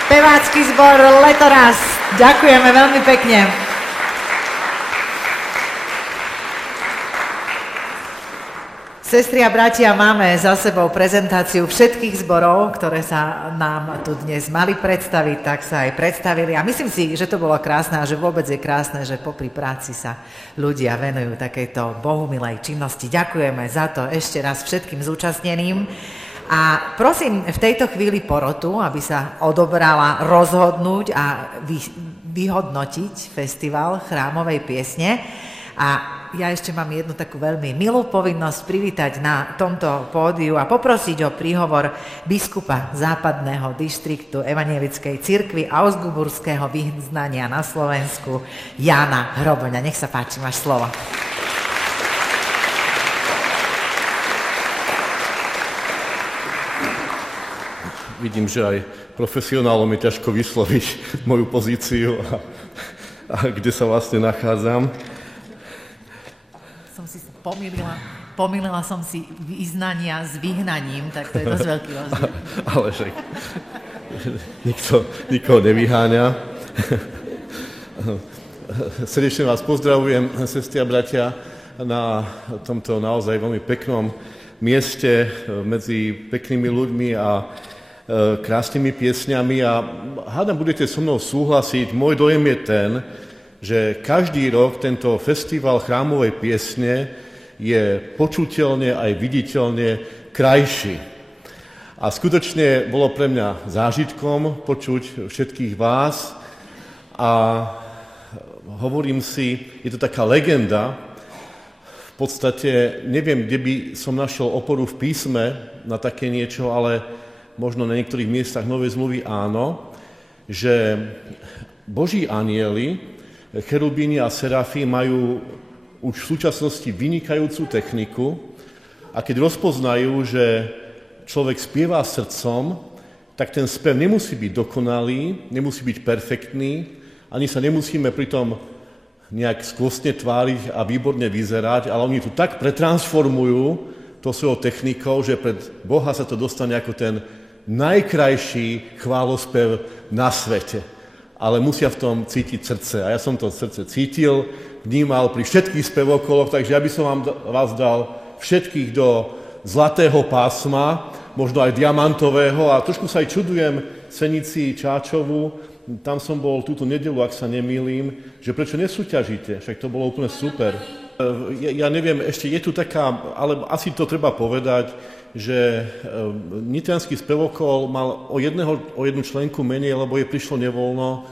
Spevácky zbor Letorast. Ďakujeme veľmi pekne. Sestry a bratia, máme za sebou prezentáciu všetkých zborov, ktoré sa nám tu dnes mali predstaviť, tak sa aj predstavili. A myslím si, že to bolo krásne a že vôbec je krásne, že popri práci sa ľudia venujú takejto bohumilej činnosti. Ďakujeme za to ešte raz všetkým zúčastneným. A prosím v tejto chvíli porotu, aby sa odobrala rozhodnúť a vyhodnotiť festival chrámovej piesne. A ja ešte mám jednu takú veľmi milú povinnosť privítať na tomto pódiu a poprosiť o príhovor biskupa západného dištriktu Evangelickej cirkvi Augsburského vyznania na Slovensku Jána Hroboňa. Nech sa páči, máš slovo. Vidím, že aj profesionálom je ťažko vysloviť moju pozíciu a kde sa vlastne nachádzam. Som si pomýlila som si vyznania s vyhnaním, tak to je dosť veľký rozdiel. Ale však nikoho nevyháňa. Srdečne vás pozdravujem, sestry a bratia, na tomto naozaj veľmi peknom mieste medzi peknými ľuďmi a krásnymi piesňami a hádam, budete so mnou súhlasiť. Môj dojem je ten, že každý rok tento festival chrámovej piesne je počuteľne aj viditeľne krajší. A skutočne bolo pre mňa zážitkom počuť všetkých vás a hovorím si, je to taká legenda, v podstate neviem, kde by som našiel oporu v písme na také niečo, ale možno na niektorých miestach Novej zmluvy áno, že Boží anjeli, cherubíni a serafy majú už v súčasnosti vynikajúcu techniku a keď rozpoznajú, že človek spieva srdcom, tak ten spev nemusí byť dokonalý, nemusí byť perfektný, ani sa nemusíme pritom nejak skvostne tváriť a výborne vyzerať, ale oni tu tak pretransformujú to svojou technikou, že pred Boha sa to dostane ako ten najkrajší chválospev na svete. Ale musia v tom cítiť srdce. A ja som to srdce cítil, vnímal pri všetkých spevokoloch, takže ja by som vás dal všetkých do zlatého pásma, možno aj diamantového. A trošku sa aj čudujem Senici Čáčovu, tam som bol túto nedeľu, ak sa nemýlim, že prečo nesúťažíte? Však to bolo úplne super. Ja neviem, ešte je tu taká, ale asi to treba povedať, že nitriansky spevokol mal o jednu členku menej, lebo jej prišlo nevoľno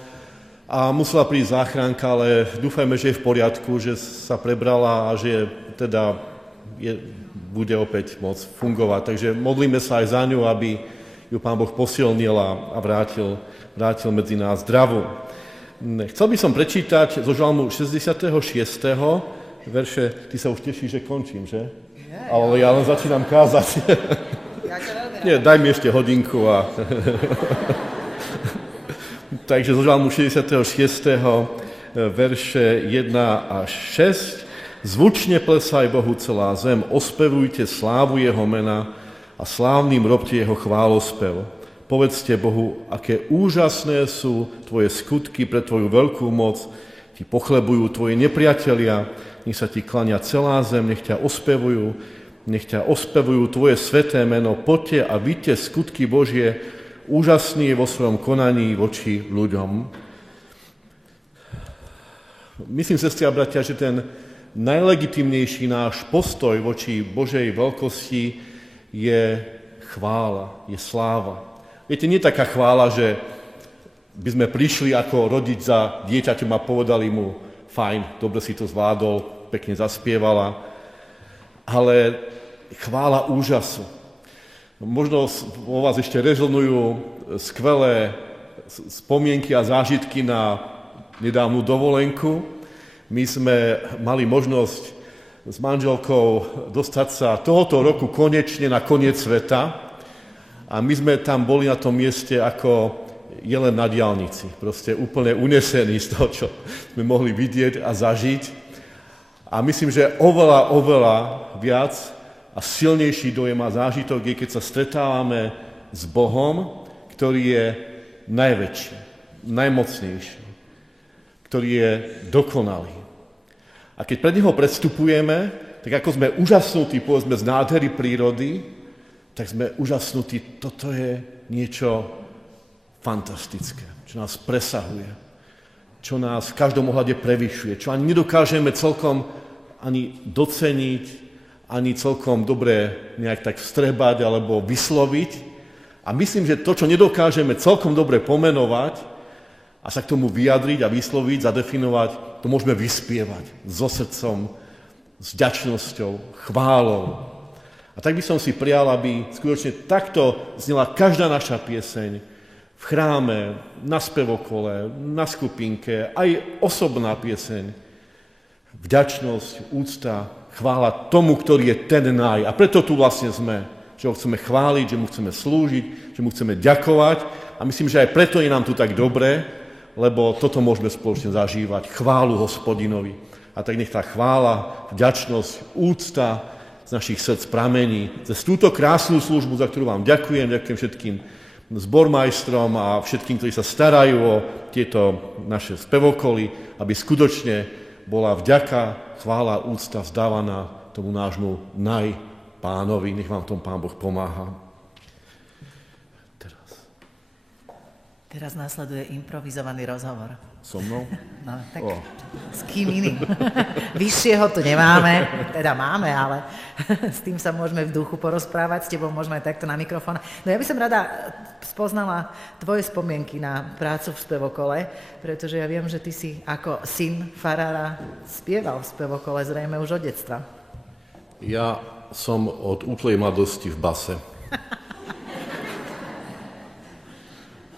a musela prísť záchranka, ale dúfajme, že je v poriadku, že sa prebrala a že teda bude opäť môcť fungovať. Takže modlíme sa aj za ňu, aby ju Pán Boh posilnil a vrátil medzi nás zdravú. Chcel by som prečítať zo žalmu 66. verše, ty sa už tešíš, že končím, že? Ale ja len začínam kázať. Nie, daj mi ešte hodinku a... Takže zo žalmu 66. verše 1 až 6. Zvučne plesaj Bohu celá zem, ospevujte slávu jeho mena a slávnym robte jeho chválospev. Povedzte Bohu, aké úžasné sú tvoje skutky pre tvoju veľkú moc, ti pochlebujú tvoji nepriatelia, nech sa ti klania celá zem, nech ťa ospevujú tvoje sveté meno, poďte a vidte skutky Božie, úžasný je vo svojom konaní voči ľuďom. Myslím, sestri a bratia, že ten najlegitimnejší náš postoj voči Božej veľkosti je chvála, je sláva. Viete, nie taká chvála, že by sme prišli ako rodič za dieťaťom a povedali mu, fajn, dobre si to zvládol, pekne zaspievala, ale chvála úžasu. Možno vo vás ešte rezonujú skvelé spomienky a zážitky na nedávnu dovolenku. My sme mali možnosť s manželkou dostať sa tohoto roku konečne na koniec sveta a my sme tam boli na tom mieste ako jelen na diaľnici, proste úplne unesení z toho, čo sme mohli vidieť a zažiť. A myslím, že oveľa viac a silnejší dojem a zážitok je, keď sa stretávame s Bohom, ktorý je najväčší, najmocnejší, ktorý je dokonalý. A keď pred Neho predstupujeme, tak ako sme úžasnutí, povedzme, z nádhery prírody, tak sme úžasnutí, toto je niečo fantastické, čo nás presahuje, čo nás v každom ohľade prevyšuje, čo ani nedokážeme celkom ani doceniť, ani celkom dobre nejak tak vstrebať alebo vysloviť. A myslím, že to, čo nedokážeme celkom dobre pomenovať a sa k tomu vyjadriť a vysloviť, zadefinovať, to môžeme vyspievať so srdcom, s vďačnosťou, chválou. A tak by som si prial, aby skutočne takto znela každá naša pieseň v chráme, na spevokole, na skupinke, aj osobná pieseň. Vďačnosť, úcta, chvála tomu, ktorý je ten naj. A preto tu vlastne sme, že ho chceme chváliť, že mu chceme slúžiť, že mu chceme ďakovať. A myslím, že aj preto je nám tu tak dobre, lebo toto môžeme spoločne zažívať. Chválu Hospodinovi. A tak nech tá chvála, vďačnosť, úcta z našich srdc pramení. Cez túto krásnu službu, za ktorú vám ďakujem všetkým zbormajstrom a všetkým, ktorí sa starajú o tieto naše spevokoly, aby skutočne bola vďaka, chvála, úcta vzdávaná tomu nášmu najpánovi. Nech vám tom Pán Boh pomáha. Teraz následuje improvizovaný rozhovor. So mnou? No, tak s kým iným? Vyššieho tu nemáme, teda máme, ale s tým sa môžeme v duchu porozprávať, s tebou môžeme aj takto na mikrofón. No ja by som rada spoznala tvoje spomienky na prácu v spevokole, pretože ja viem, že ty si ako syn farára spieval v spevokole zrejme už od detstva. Ja som od útlej mladosti v base.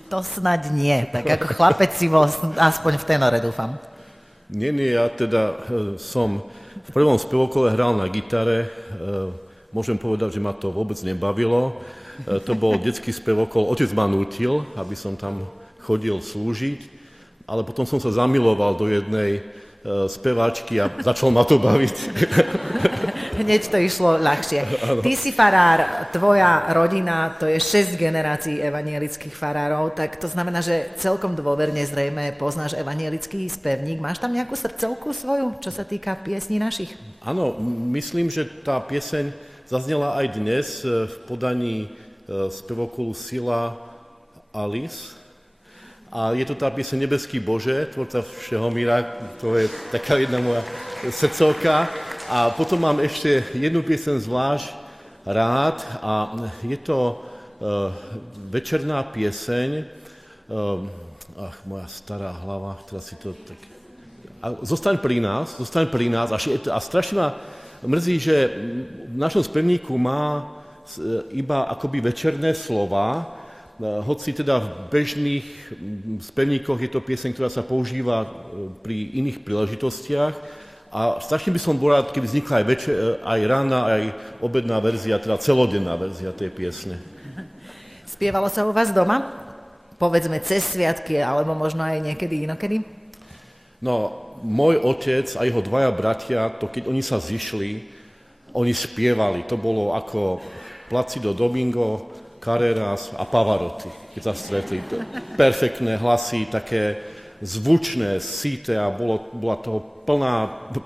To snaď nie, tak ako chlapec si bol aspoň v tenore, dúfam. Nie, ja teda som v prvom spevokole hral na gitare, môžem povedať, že ma to vôbec nebavilo. To bol detský spevokol, otec ma nútil, aby som tam chodil slúžiť, ale potom som sa zamiloval do jednej speváčky a začal ma to baviť. Hneď to išlo ľahšie. Ty si farár, tvoja rodina, to je 6 generácií evanielických farárov, tak to znamená, že celkom dôverne zrejme poznáš evanielický spevník. Máš tam nejakú srdcovku svoju, čo sa týka piesní našich? Áno, myslím, že tá pieseň zaznela aj dnes v podaní spevokolu Sila Alice. A je to tá pieseň Nebeský Bože, tvorca všeho míra, to je taká jedna moja srdcovka. A potom mám ešte jednu pieseň zvlášť rád a je to večerná pieseň, moja stará hlava, ktorá si to tak... Zostaň pri nás a strašne ma mrzí, že v našom spevníku má iba akoby večerné slova, hoci teda v bežných spevníkoch je to pieseň, ktorá sa používa pri iných príležitostiach. A strašne by som bol rád, keby vznikla aj rána, aj obedná verzia, teda celodenná verzia tej piesne. Spievalo sa u vás doma? Povedzme cez sviatky, alebo možno aj niekedy inokedy? No, môj otec a jeho dvaja bratia, to keď oni sa zišli, oni spievali. To bolo ako Placido Domingo, Carreras a Pavarotti, keď sa stretli. Perfektné hlasy, také zvučné, síte a bola toho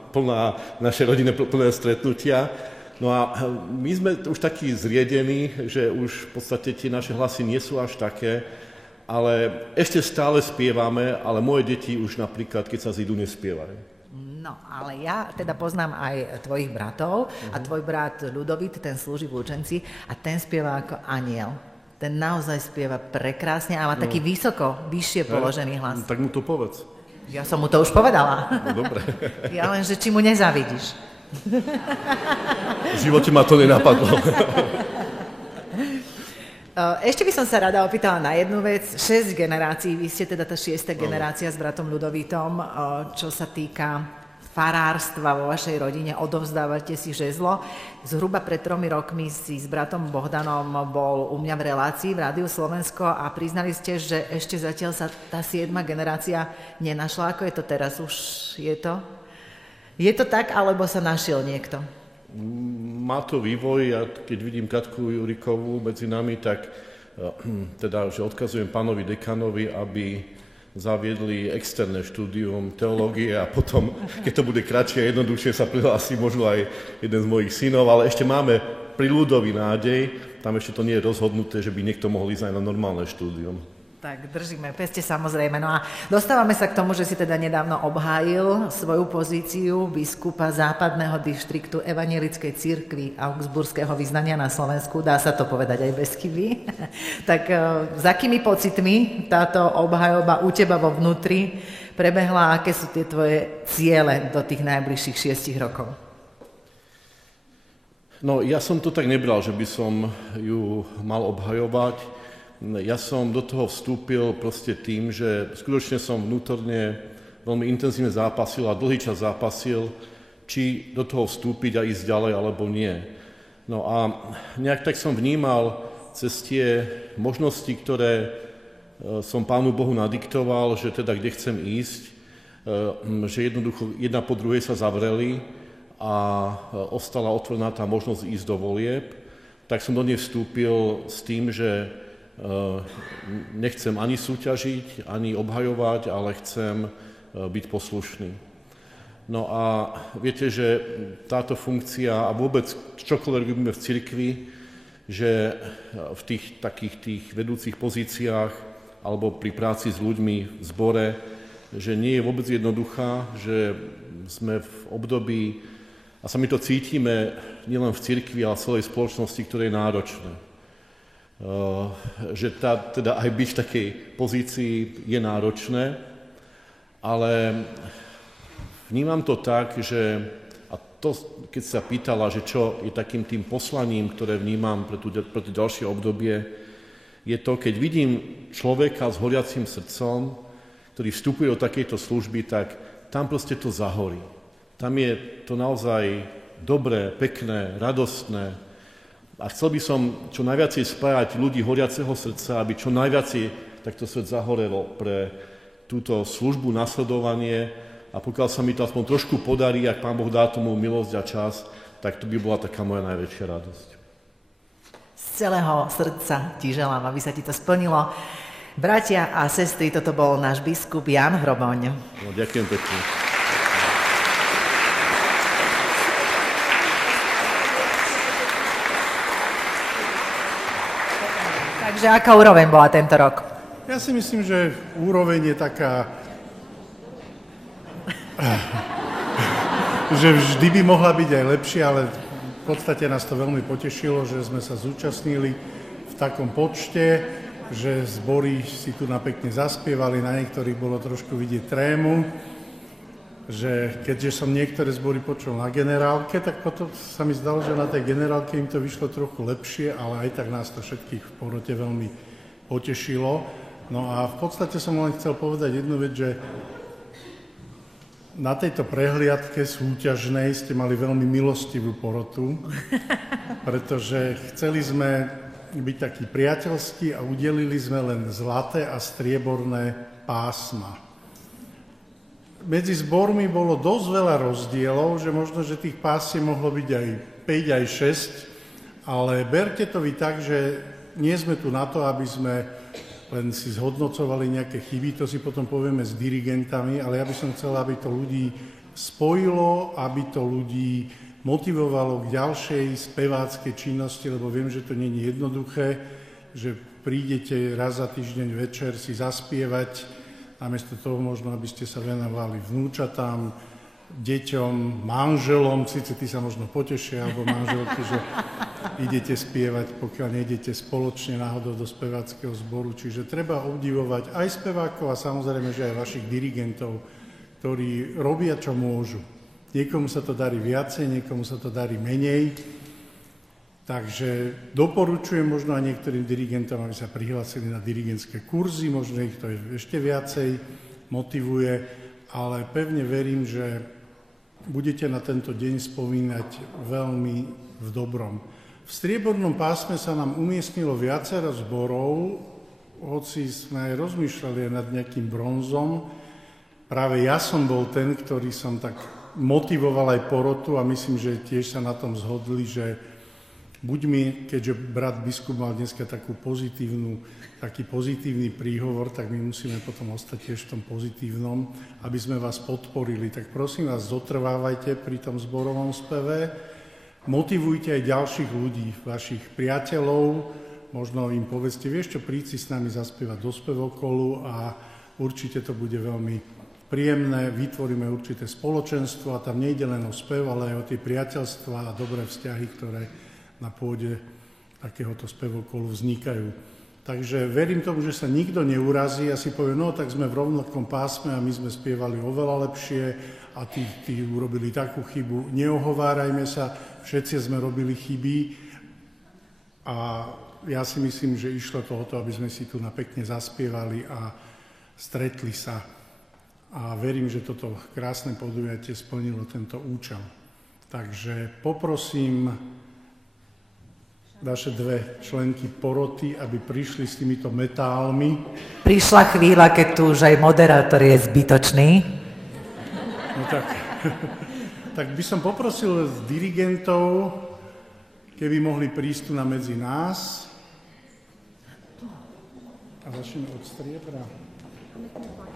plná naše rodinné plné stretnutia. No a my sme už takí zriedení, že už v podstate tie naše hlasy nie sú až také, ale ešte stále spievame, ale moje deti už napríklad, keď sa zídu, nespievajú. No, ale ja teda poznám aj tvojich bratov a tvoj brat Ľudovít, ten slúži v Lučenci a ten spieva ako aniel. Ten naozaj spieva prekrásne a má taký vyššie položený hlas. Tak mu to povedz. Ja som mu to už povedala. No dobre. Ja len, že či mu nezavidíš. V živote ma to nenapadlo. Ešte by som sa rada opýtala na jednu vec. 6 generácií, vy ste teda tá 6. generácia s bratom Ľudovítom, čo sa týka farárstva vo vašej rodine, odovzdávate si žezlo. Zhruba pred 3 rokmi si s bratom Bohdanom bol u mňa v relácii v Rádiu Slovensko a priznali ste, že ešte zatiaľ sa tá 7. generácia nenašla. Ako je to teraz? Už je to? Je to tak, alebo sa našiel niekto? Má to vývoj, ja keď vidím Katku Jurikovú medzi nami, tak teda, že odkazujem pánovi dekanovi, aby zaviedli externé štúdium teológie a potom, keď to bude kratšie a jednoduchšie, sa prihlási možno aj jeden z mojich synov, ale ešte máme pri ľudový nádej, tam ešte to nie je rozhodnuté, že by niekto mohol ísť aj na normálne štúdium. Tak držíme peste samozrejme. No a dostávame sa k tomu, že si teda nedávno obhájil svoju pozíciu biskupa západného dištriktu Evangelickej cirkvi Augsburského vyznania na Slovensku. Dá sa to povedať aj bez chyby. Tak s akými pocitmi táto obhajoba u teba vo vnútri prebehla? Aké sú tie tvoje ciele do tých najbližších 6 rokov? No, ja som to tak nebral, že by som ju mal obhajovať. Ja som do toho vstúpil proste tým, že skutočne som vnútorne veľmi intenzívne zápasil a dlhý čas zápasil, či do toho vstúpiť a ísť ďalej, alebo nie. No a nejak tak som vnímal cez tie možnosti, ktoré som Pánu Bohu nadiktoval, že teda kde chcem ísť, že jednoducho jedna po druhej sa zavreli a ostala otvorená tá možnosť ísť do volieb, tak som do nej vstúpil s tým, že nechcem ani súťažiť, ani obhajovať, ale chcem byť poslušný. No a viete, že táto funkcia a vôbec čokoľvek robíme v cirkvi, že v tých takých tých vedúcich pozíciách alebo pri práci s ľuďmi v zbore, že nie je vôbec jednoduchá, že sme v období, a sa my to cítime nielen v cirkvi, ale v celej spoločnosti, ktoré je náročné. Že teda aj byť v takej pozícii je náročné, ale vnímam to tak, že, a to, keď sa pýtala, že čo je takým tým poslaním, ktoré vnímam pre to ďalšie obdobie, je to, keď vidím človeka s horiacím srdcom, ktorý vstupuje do takejto služby, tak tam proste to zahorí. Tam je to naozaj dobré, pekné, radostné. A chcel by som čo najviacej spájať ľudí horiaceho srdca, aby čo najviacej takto srdce zahorelo pre túto službu, nasledovanie. A pokiaľ sa mi to aspoň trošku podarí, ak Pán Boh dá tomu milosť a čas, tak to by bola taká moja najväčšia radosť. Z celého srdca ti želám, aby sa ti to splnilo. Bratia a sestry, toto bol náš biskup Ján Hroboň. No, ďakujem pekne. Takže aká úroveň bola tento rok? Ja si myslím, že úroveň je taká, že vždy by mohla byť aj lepšia, ale v podstate nás to veľmi potešilo, že sme sa zúčastnili v takom počte, že zbory si tu napekne zaspievali, na niektorých bolo trošku vidieť trému, že keďže som niektoré zbory počul na generálke, tak potom sa mi zdalo, že na tej generálke im to vyšlo trochu lepšie, ale aj tak nás to všetkých v porote veľmi potešilo. No a v podstate som len chcel povedať jednu vec, že na tejto prehliadke súťažnej ste mali veľmi milostivú porotu, pretože chceli sme byť takí priateľskí a udelili sme len zlaté a strieborné pásma. Medzi zbormi bolo dosť veľa rozdielov, že možno, že tých pásiem mohlo byť aj 5, aj 6, ale berte to vy tak, že nie sme tu na to, aby sme len si zhodnocovali nejaké chyby, to si potom povieme s dirigentami, ale ja by som chcel, aby to ľudí spojilo, aby to ľudí motivovalo k ďalšej speváckej činnosti, lebo viem, že to nie je jednoduché, že prídete raz za týždeň večer si zaspievať, namiesto toho možno, aby ste sa venovali vnúčatám, deťom, manželom, síce tí sa možno potešia, alebo manželky, že idete spievať, pokiaľ nejdete spoločne náhodou do speváckeho zboru. Čiže treba obdivovať aj spevákov a samozrejme, že aj vašich dirigentov, ktorí robia, čo môžu. Niekomu sa to darí viacej, niekomu sa to darí menej. Takže doporučujem možno aj niektorým dirigentom, aby sa prihlásili na dirigentské kurzy, možno ich to ešte viacej motivuje, ale pevne verím, že budete na tento deň spomínať veľmi v dobrom. V striebornom pásme sa nám umiestnilo viacero zborov, hoci sme aj rozmýšľali nad nejakým bronzom. Práve ja som bol ten, ktorý som tak motivoval aj porotu a myslím, že tiež sa na tom zhodli, že buďme, keďže brat biskup mal dneska taký pozitívny príhovor, tak my musíme potom ostať tiež v tom pozitívnom, aby sme vás podporili. Tak prosím vás, zotrvávajte pri tom zborovom speve, motivujte aj ďalších ľudí, vašich priateľov, možno im povedzte, vieš čo, príď si s nami zaspievať do spevokolu a určite to bude veľmi príjemné, vytvoríme určité spoločenstvo a tam nejde len o spev, ale aj o tie priateľstvá a dobré vzťahy, ktoré na pôde takéhoto spevokolu vznikajú. Takže verím tomu, že sa nikto neurazí a si povie, no tak sme v rovnakom pásme a my sme spievali oveľa lepšie a tí urobili takú chybu. Neohovárajme sa, všetci sme robili chyby a ja si myslím, že išlo to o to, aby sme si tu na pekne zaspievali a stretli sa. A verím, že toto krásne podujatie splnilo tento účel. Takže poprosím naše dve členky poroty, aby prišli s týmito metálmi. Prišla chvíľa, keď tu už aj moderátor je zbytočný. No tak by som poprosil dirigentov, keby mohli prísť tu medzi nás. A začneme od striebra.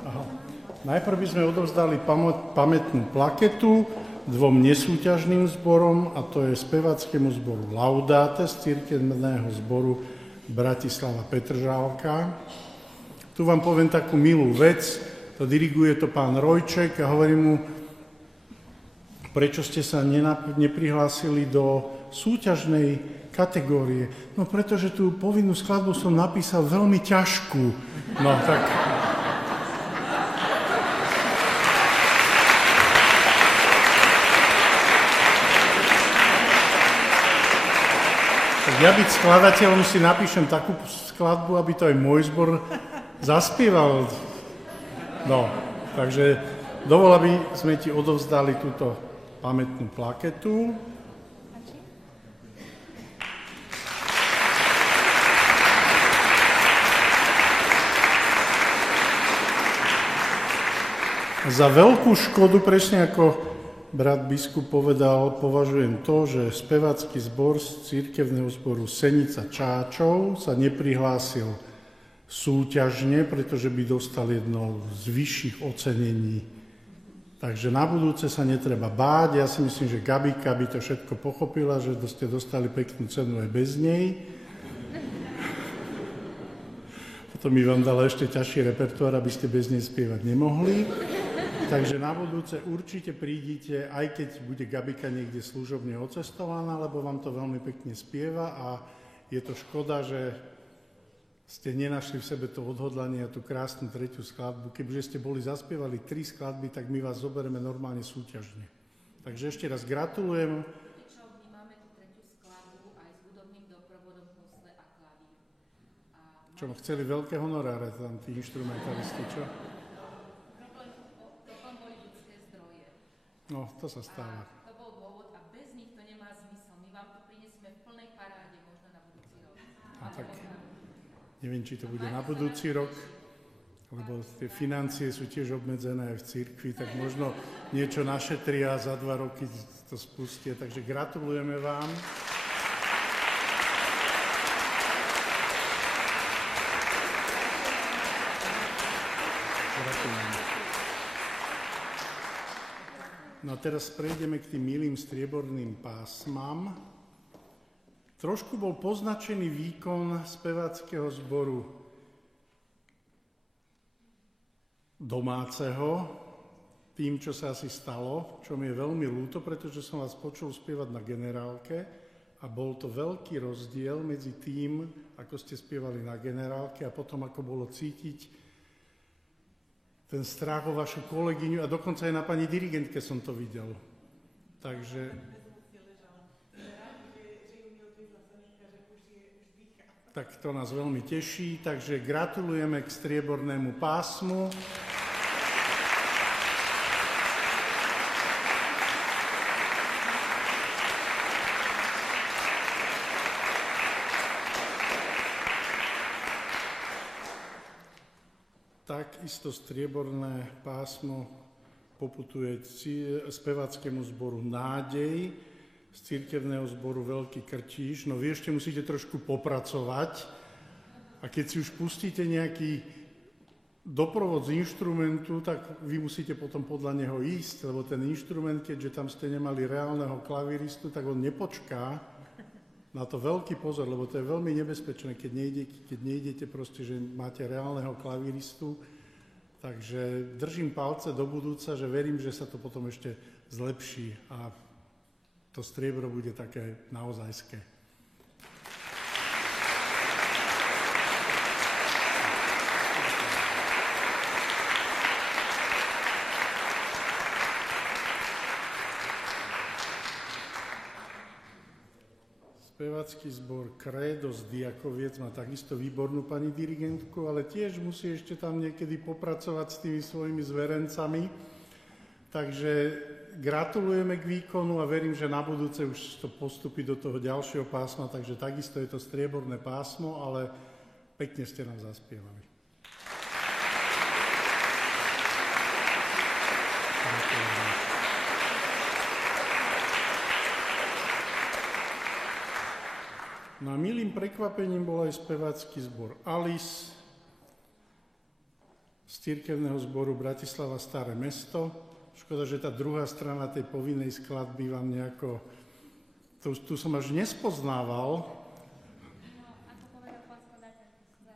Aha. Najprv by sme odovzdali pamätnú plaketu dvom nesúťažným zborom, a to je spevackému zboru Laudáte z cirkevného zboru Bratislava Petržálka. Tu vám poviem takú milú vec, to diriguje to pán Rojček a hovorím mu, prečo ste sa neprihlásili do súťažnej kategórie. No pretože tú povinnú skladbu som napísal veľmi ťažkú. No tak... Ja byť skladateľom si napíšem takú skladbu, aby to aj môj zbor zaspieval. No, takže dovol, aby sme ti odovzdali túto pamätnú plaketu. Za veľkú škodu, presne ako brat biskup povedal, považujem to, že spevácky zbor z cirkevného zboru Senica Čáčov sa neprihlásil súťažne, pretože by dostal jedno z vyšších ocenení. Takže na budúce sa netreba báť. Ja si myslím, že Gabika by to všetko pochopila, že ste dostali peknú cenu aj bez nej. Potom by vám dala ešte ťažší repertoár, aby ste bez nej spievať nemohli. Takže na budúce určite prídite, aj keď bude Gabika niekde služobne ocestovaná, lebo vám to veľmi pekne spieva a je to škoda, že ste nenašli v sebe to odhodlanie a tú krásnu tretiu skladbu. Kebyže ste boli zaspievali 3 skladby, tak my vás zoberieme normálne súťažne. Takže ešte raz gratulujem. My máme tú tretiu skladbu aj s hudobným doprovodom husle a klavír. Čo, chceli veľké honoráre tam tí inštrumentalisti, čo? No, to sa stáva. To bol dôvod a bez nich to nemá zmysel. My vám to prinesieme v plnej paráde, možno na budúci rok. A tak neviem, či to bude na budúci rok, lebo tie financie sú tiež obmedzené aj v cirkvi, tak možno niečo našetria a za 2 roky to spustia. Takže gratulujeme vám. Gratulujeme. No a teraz prejdeme k tým milým strieborným pásmam. Trošku bol poznačený výkon speváckeho zboru domáceho tým, čo sa asi stalo, čo mi je veľmi ľúto, pretože som vás počul spievať na generálke a bol to veľký rozdiel medzi tým, ako ste spievali na generálke a potom, ako bolo cítiť ten strach o vašu kolegyňu a dokonca aj na pani dirigentke som to videl. Takže... Tak to nás veľmi teší, takže gratulujeme k striebornému pásmu. Takisto strieborné pásmo poputuje speváckému zboru Nádej z cirkevného zboru Veľký Krtíš. No vy ešte musíte trošku popracovať a keď si už pustíte nejaký doprovod z inštrumentu, tak vy musíte potom podľa neho ísť, lebo ten inštrument, keďže tam ste nemali reálneho klaviristu, tak on nepočká. Na to veľký pozor, lebo to je veľmi nebezpečné, keď nejdete proste, že máte reálneho klaviristu. Takže držím palce do budúca, že verím, že sa to potom ešte zlepší a to striebro bude také naozajské. Spevácky zbor Credo z Diakoviec má takisto výbornú pani dirigentku, ale tiež musí ešte tam niekedy popracovať s tými svojimi zverencami. Takže gratulujeme k výkonu a verím, že na budúce už to postupí do toho ďalšieho pásma, takže takisto je to strieborné pásmo, ale pekne ste nám zaspievali. No a milým prekvapením bol aj spevácky zbor Alice z cirkevného zboru Bratislava Staré Mesto. Škoda, že tá druhá strana tej povinnej skladby vám nejako... Tu som až nespoznával.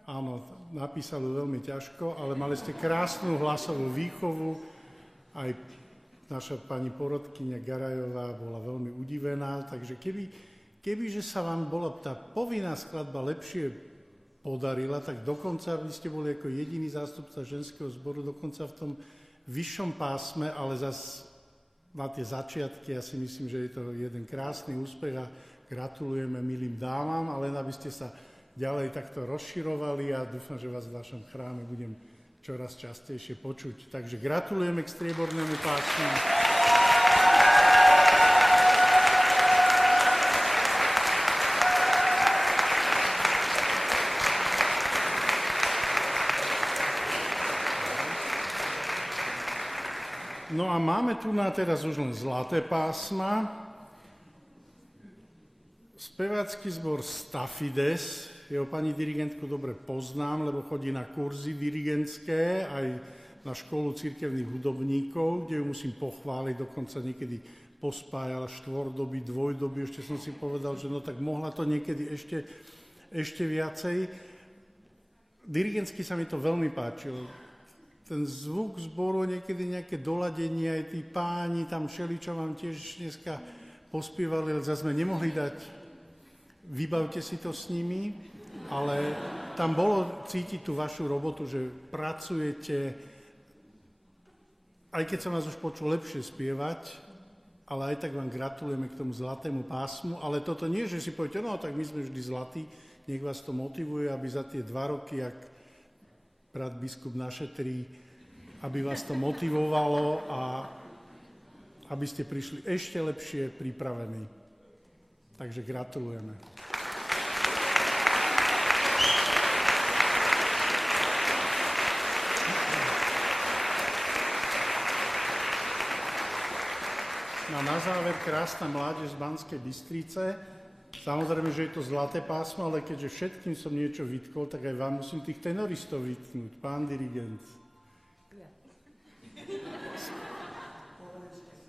Áno, napísali veľmi ťažko, ale mali ste krásnu hlasovú výchovu. Aj naša pani porodkyňa Garajová bola veľmi udivená, takže kebyže sa vám bola tá povinná skladba lepšie podarila, tak dokonca by ste boli ako jediný zástupca ženského zboru, dokonca v tom vyššom pásme, ale zase na tie začiatky, ja si myslím, že je to jeden krásny úspech a gratulujeme milým dámam, ale aby ste sa ďalej takto rozširovali a dúfam, že vás v vašom chráme budem čoraz častejšie počuť. Takže gratulujeme k striebornému pásmu. No a máme tu na teraz už len zlaté pásma. Spevácky zbor Stafides, jeho pani dirigentku dobre poznám, lebo chodí na kurzy dirigentské, aj na školu cirkevných hudobníkov, kde ju musím pochváliť, dokonca niekedy pospájala štvordoby, dvojdoby, ešte som si povedal, že no tak mohla to niekedy ešte viacej. Dirigentsky sa mi to veľmi páčilo. Ten zvuk zboru, niekedy nejaké doladenie, aj tí páni, tam všeličo vám tiež dneska pospievali, ale zase sme nemohli dať, vybavte si to s nimi, ale tam bolo cítiť tú vašu robotu, že pracujete, aj keď som vás už počul lepšie spievať, ale aj tak vám gratulujeme k tomu zlatému pásmu, ale toto nie, že si poviete, no tak my sme vždy zlatí, nech vás to motivuje, aby za tie 2 roky, jak brat biskup našetrí, aby vás to motivovalo a aby ste prišli ešte lepšie pripravení. Takže gratulujeme. No na záver krásna mládež z Banskej Bystrice. Samozrejme, že je to zlaté pásmo, ale keďže všetkým som niečo vytkol, tak aj vám musím tých tenoristov vytknúť. Pán dirigent.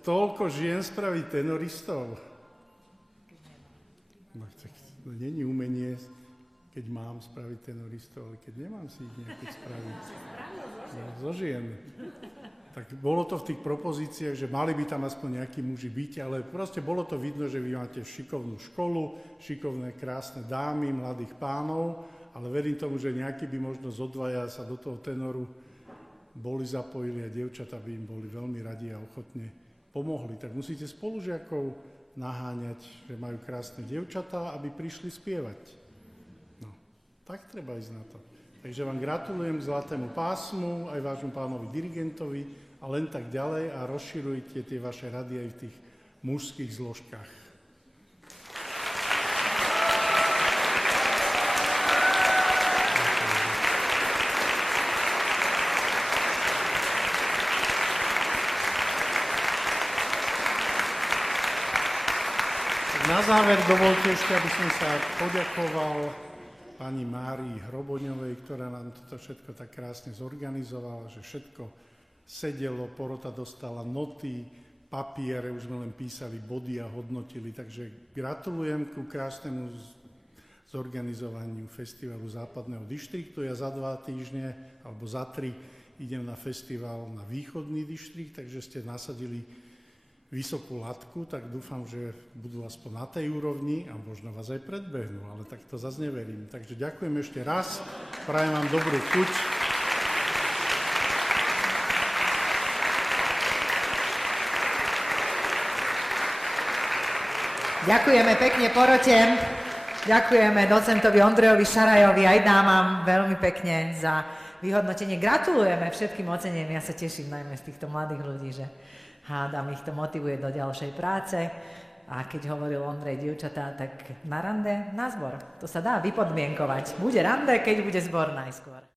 Toľko žien spraví tenoristov. No, tak to není umenie, keď mám spraviť tenoristov, ale keď nemám si ich nejakých spraviť. No, zo žien. Tak bolo to v tých propozíciách, že mali by tam aspoň nejakí muži byť, ale proste bolo to vidno, že vy máte šikovnú školu, šikovné, krásne dámy, mladých pánov, ale verím tomu, že nejakí by možno zo dvaja sa do toho tenoru boli zapojili a dievčatá by im boli veľmi radi a ochotne pomohli. Tak musíte spolužiakov naháňať, že majú krásne dievčatá, aby prišli spievať. No, tak treba ísť na to. Takže vám gratulujem k zlatému pásmu, aj vášmu pánovi dirigentovi a len tak ďalej a rozširujte tie vaše rady aj v tých mužských zložkách. na záver dovolte ešte, aby som sa poďakoval pani Márii Hroboňovej, ktorá nám toto všetko tak krásne zorganizovala, že všetko sedelo, porota dostala noty, papiere, už sme len písali body a hodnotili, takže gratulujem ku krásnemu zorganizovaniu festivalu Západného dištriktu. Ja za 2 týždne, alebo za 3, idem na festival na Východný dištrikt, takže ste nasadili vysokú latku, tak dúfam, že budú aspoň na tej úrovni a možno vás aj predbehnú, ale tak to zase neverím. Takže ďakujem ešte raz, prajem vám dobrú chuť. Ďakujeme pekne porote, ďakujeme docentovi Ondrejovi Šarajovi aj dámam veľmi pekne za vyhodnotenie. Gratulujeme všetkým oceneniam, ja sa teším najmä z týchto mladých ľudí, že hádam, ich to motivuje do ďalšej práce. A keď hovoril Ondrej dievčatá, tak na rande, na zbor. To sa dá vypodmienkovať. Bude rande, keď bude zbor najskôr.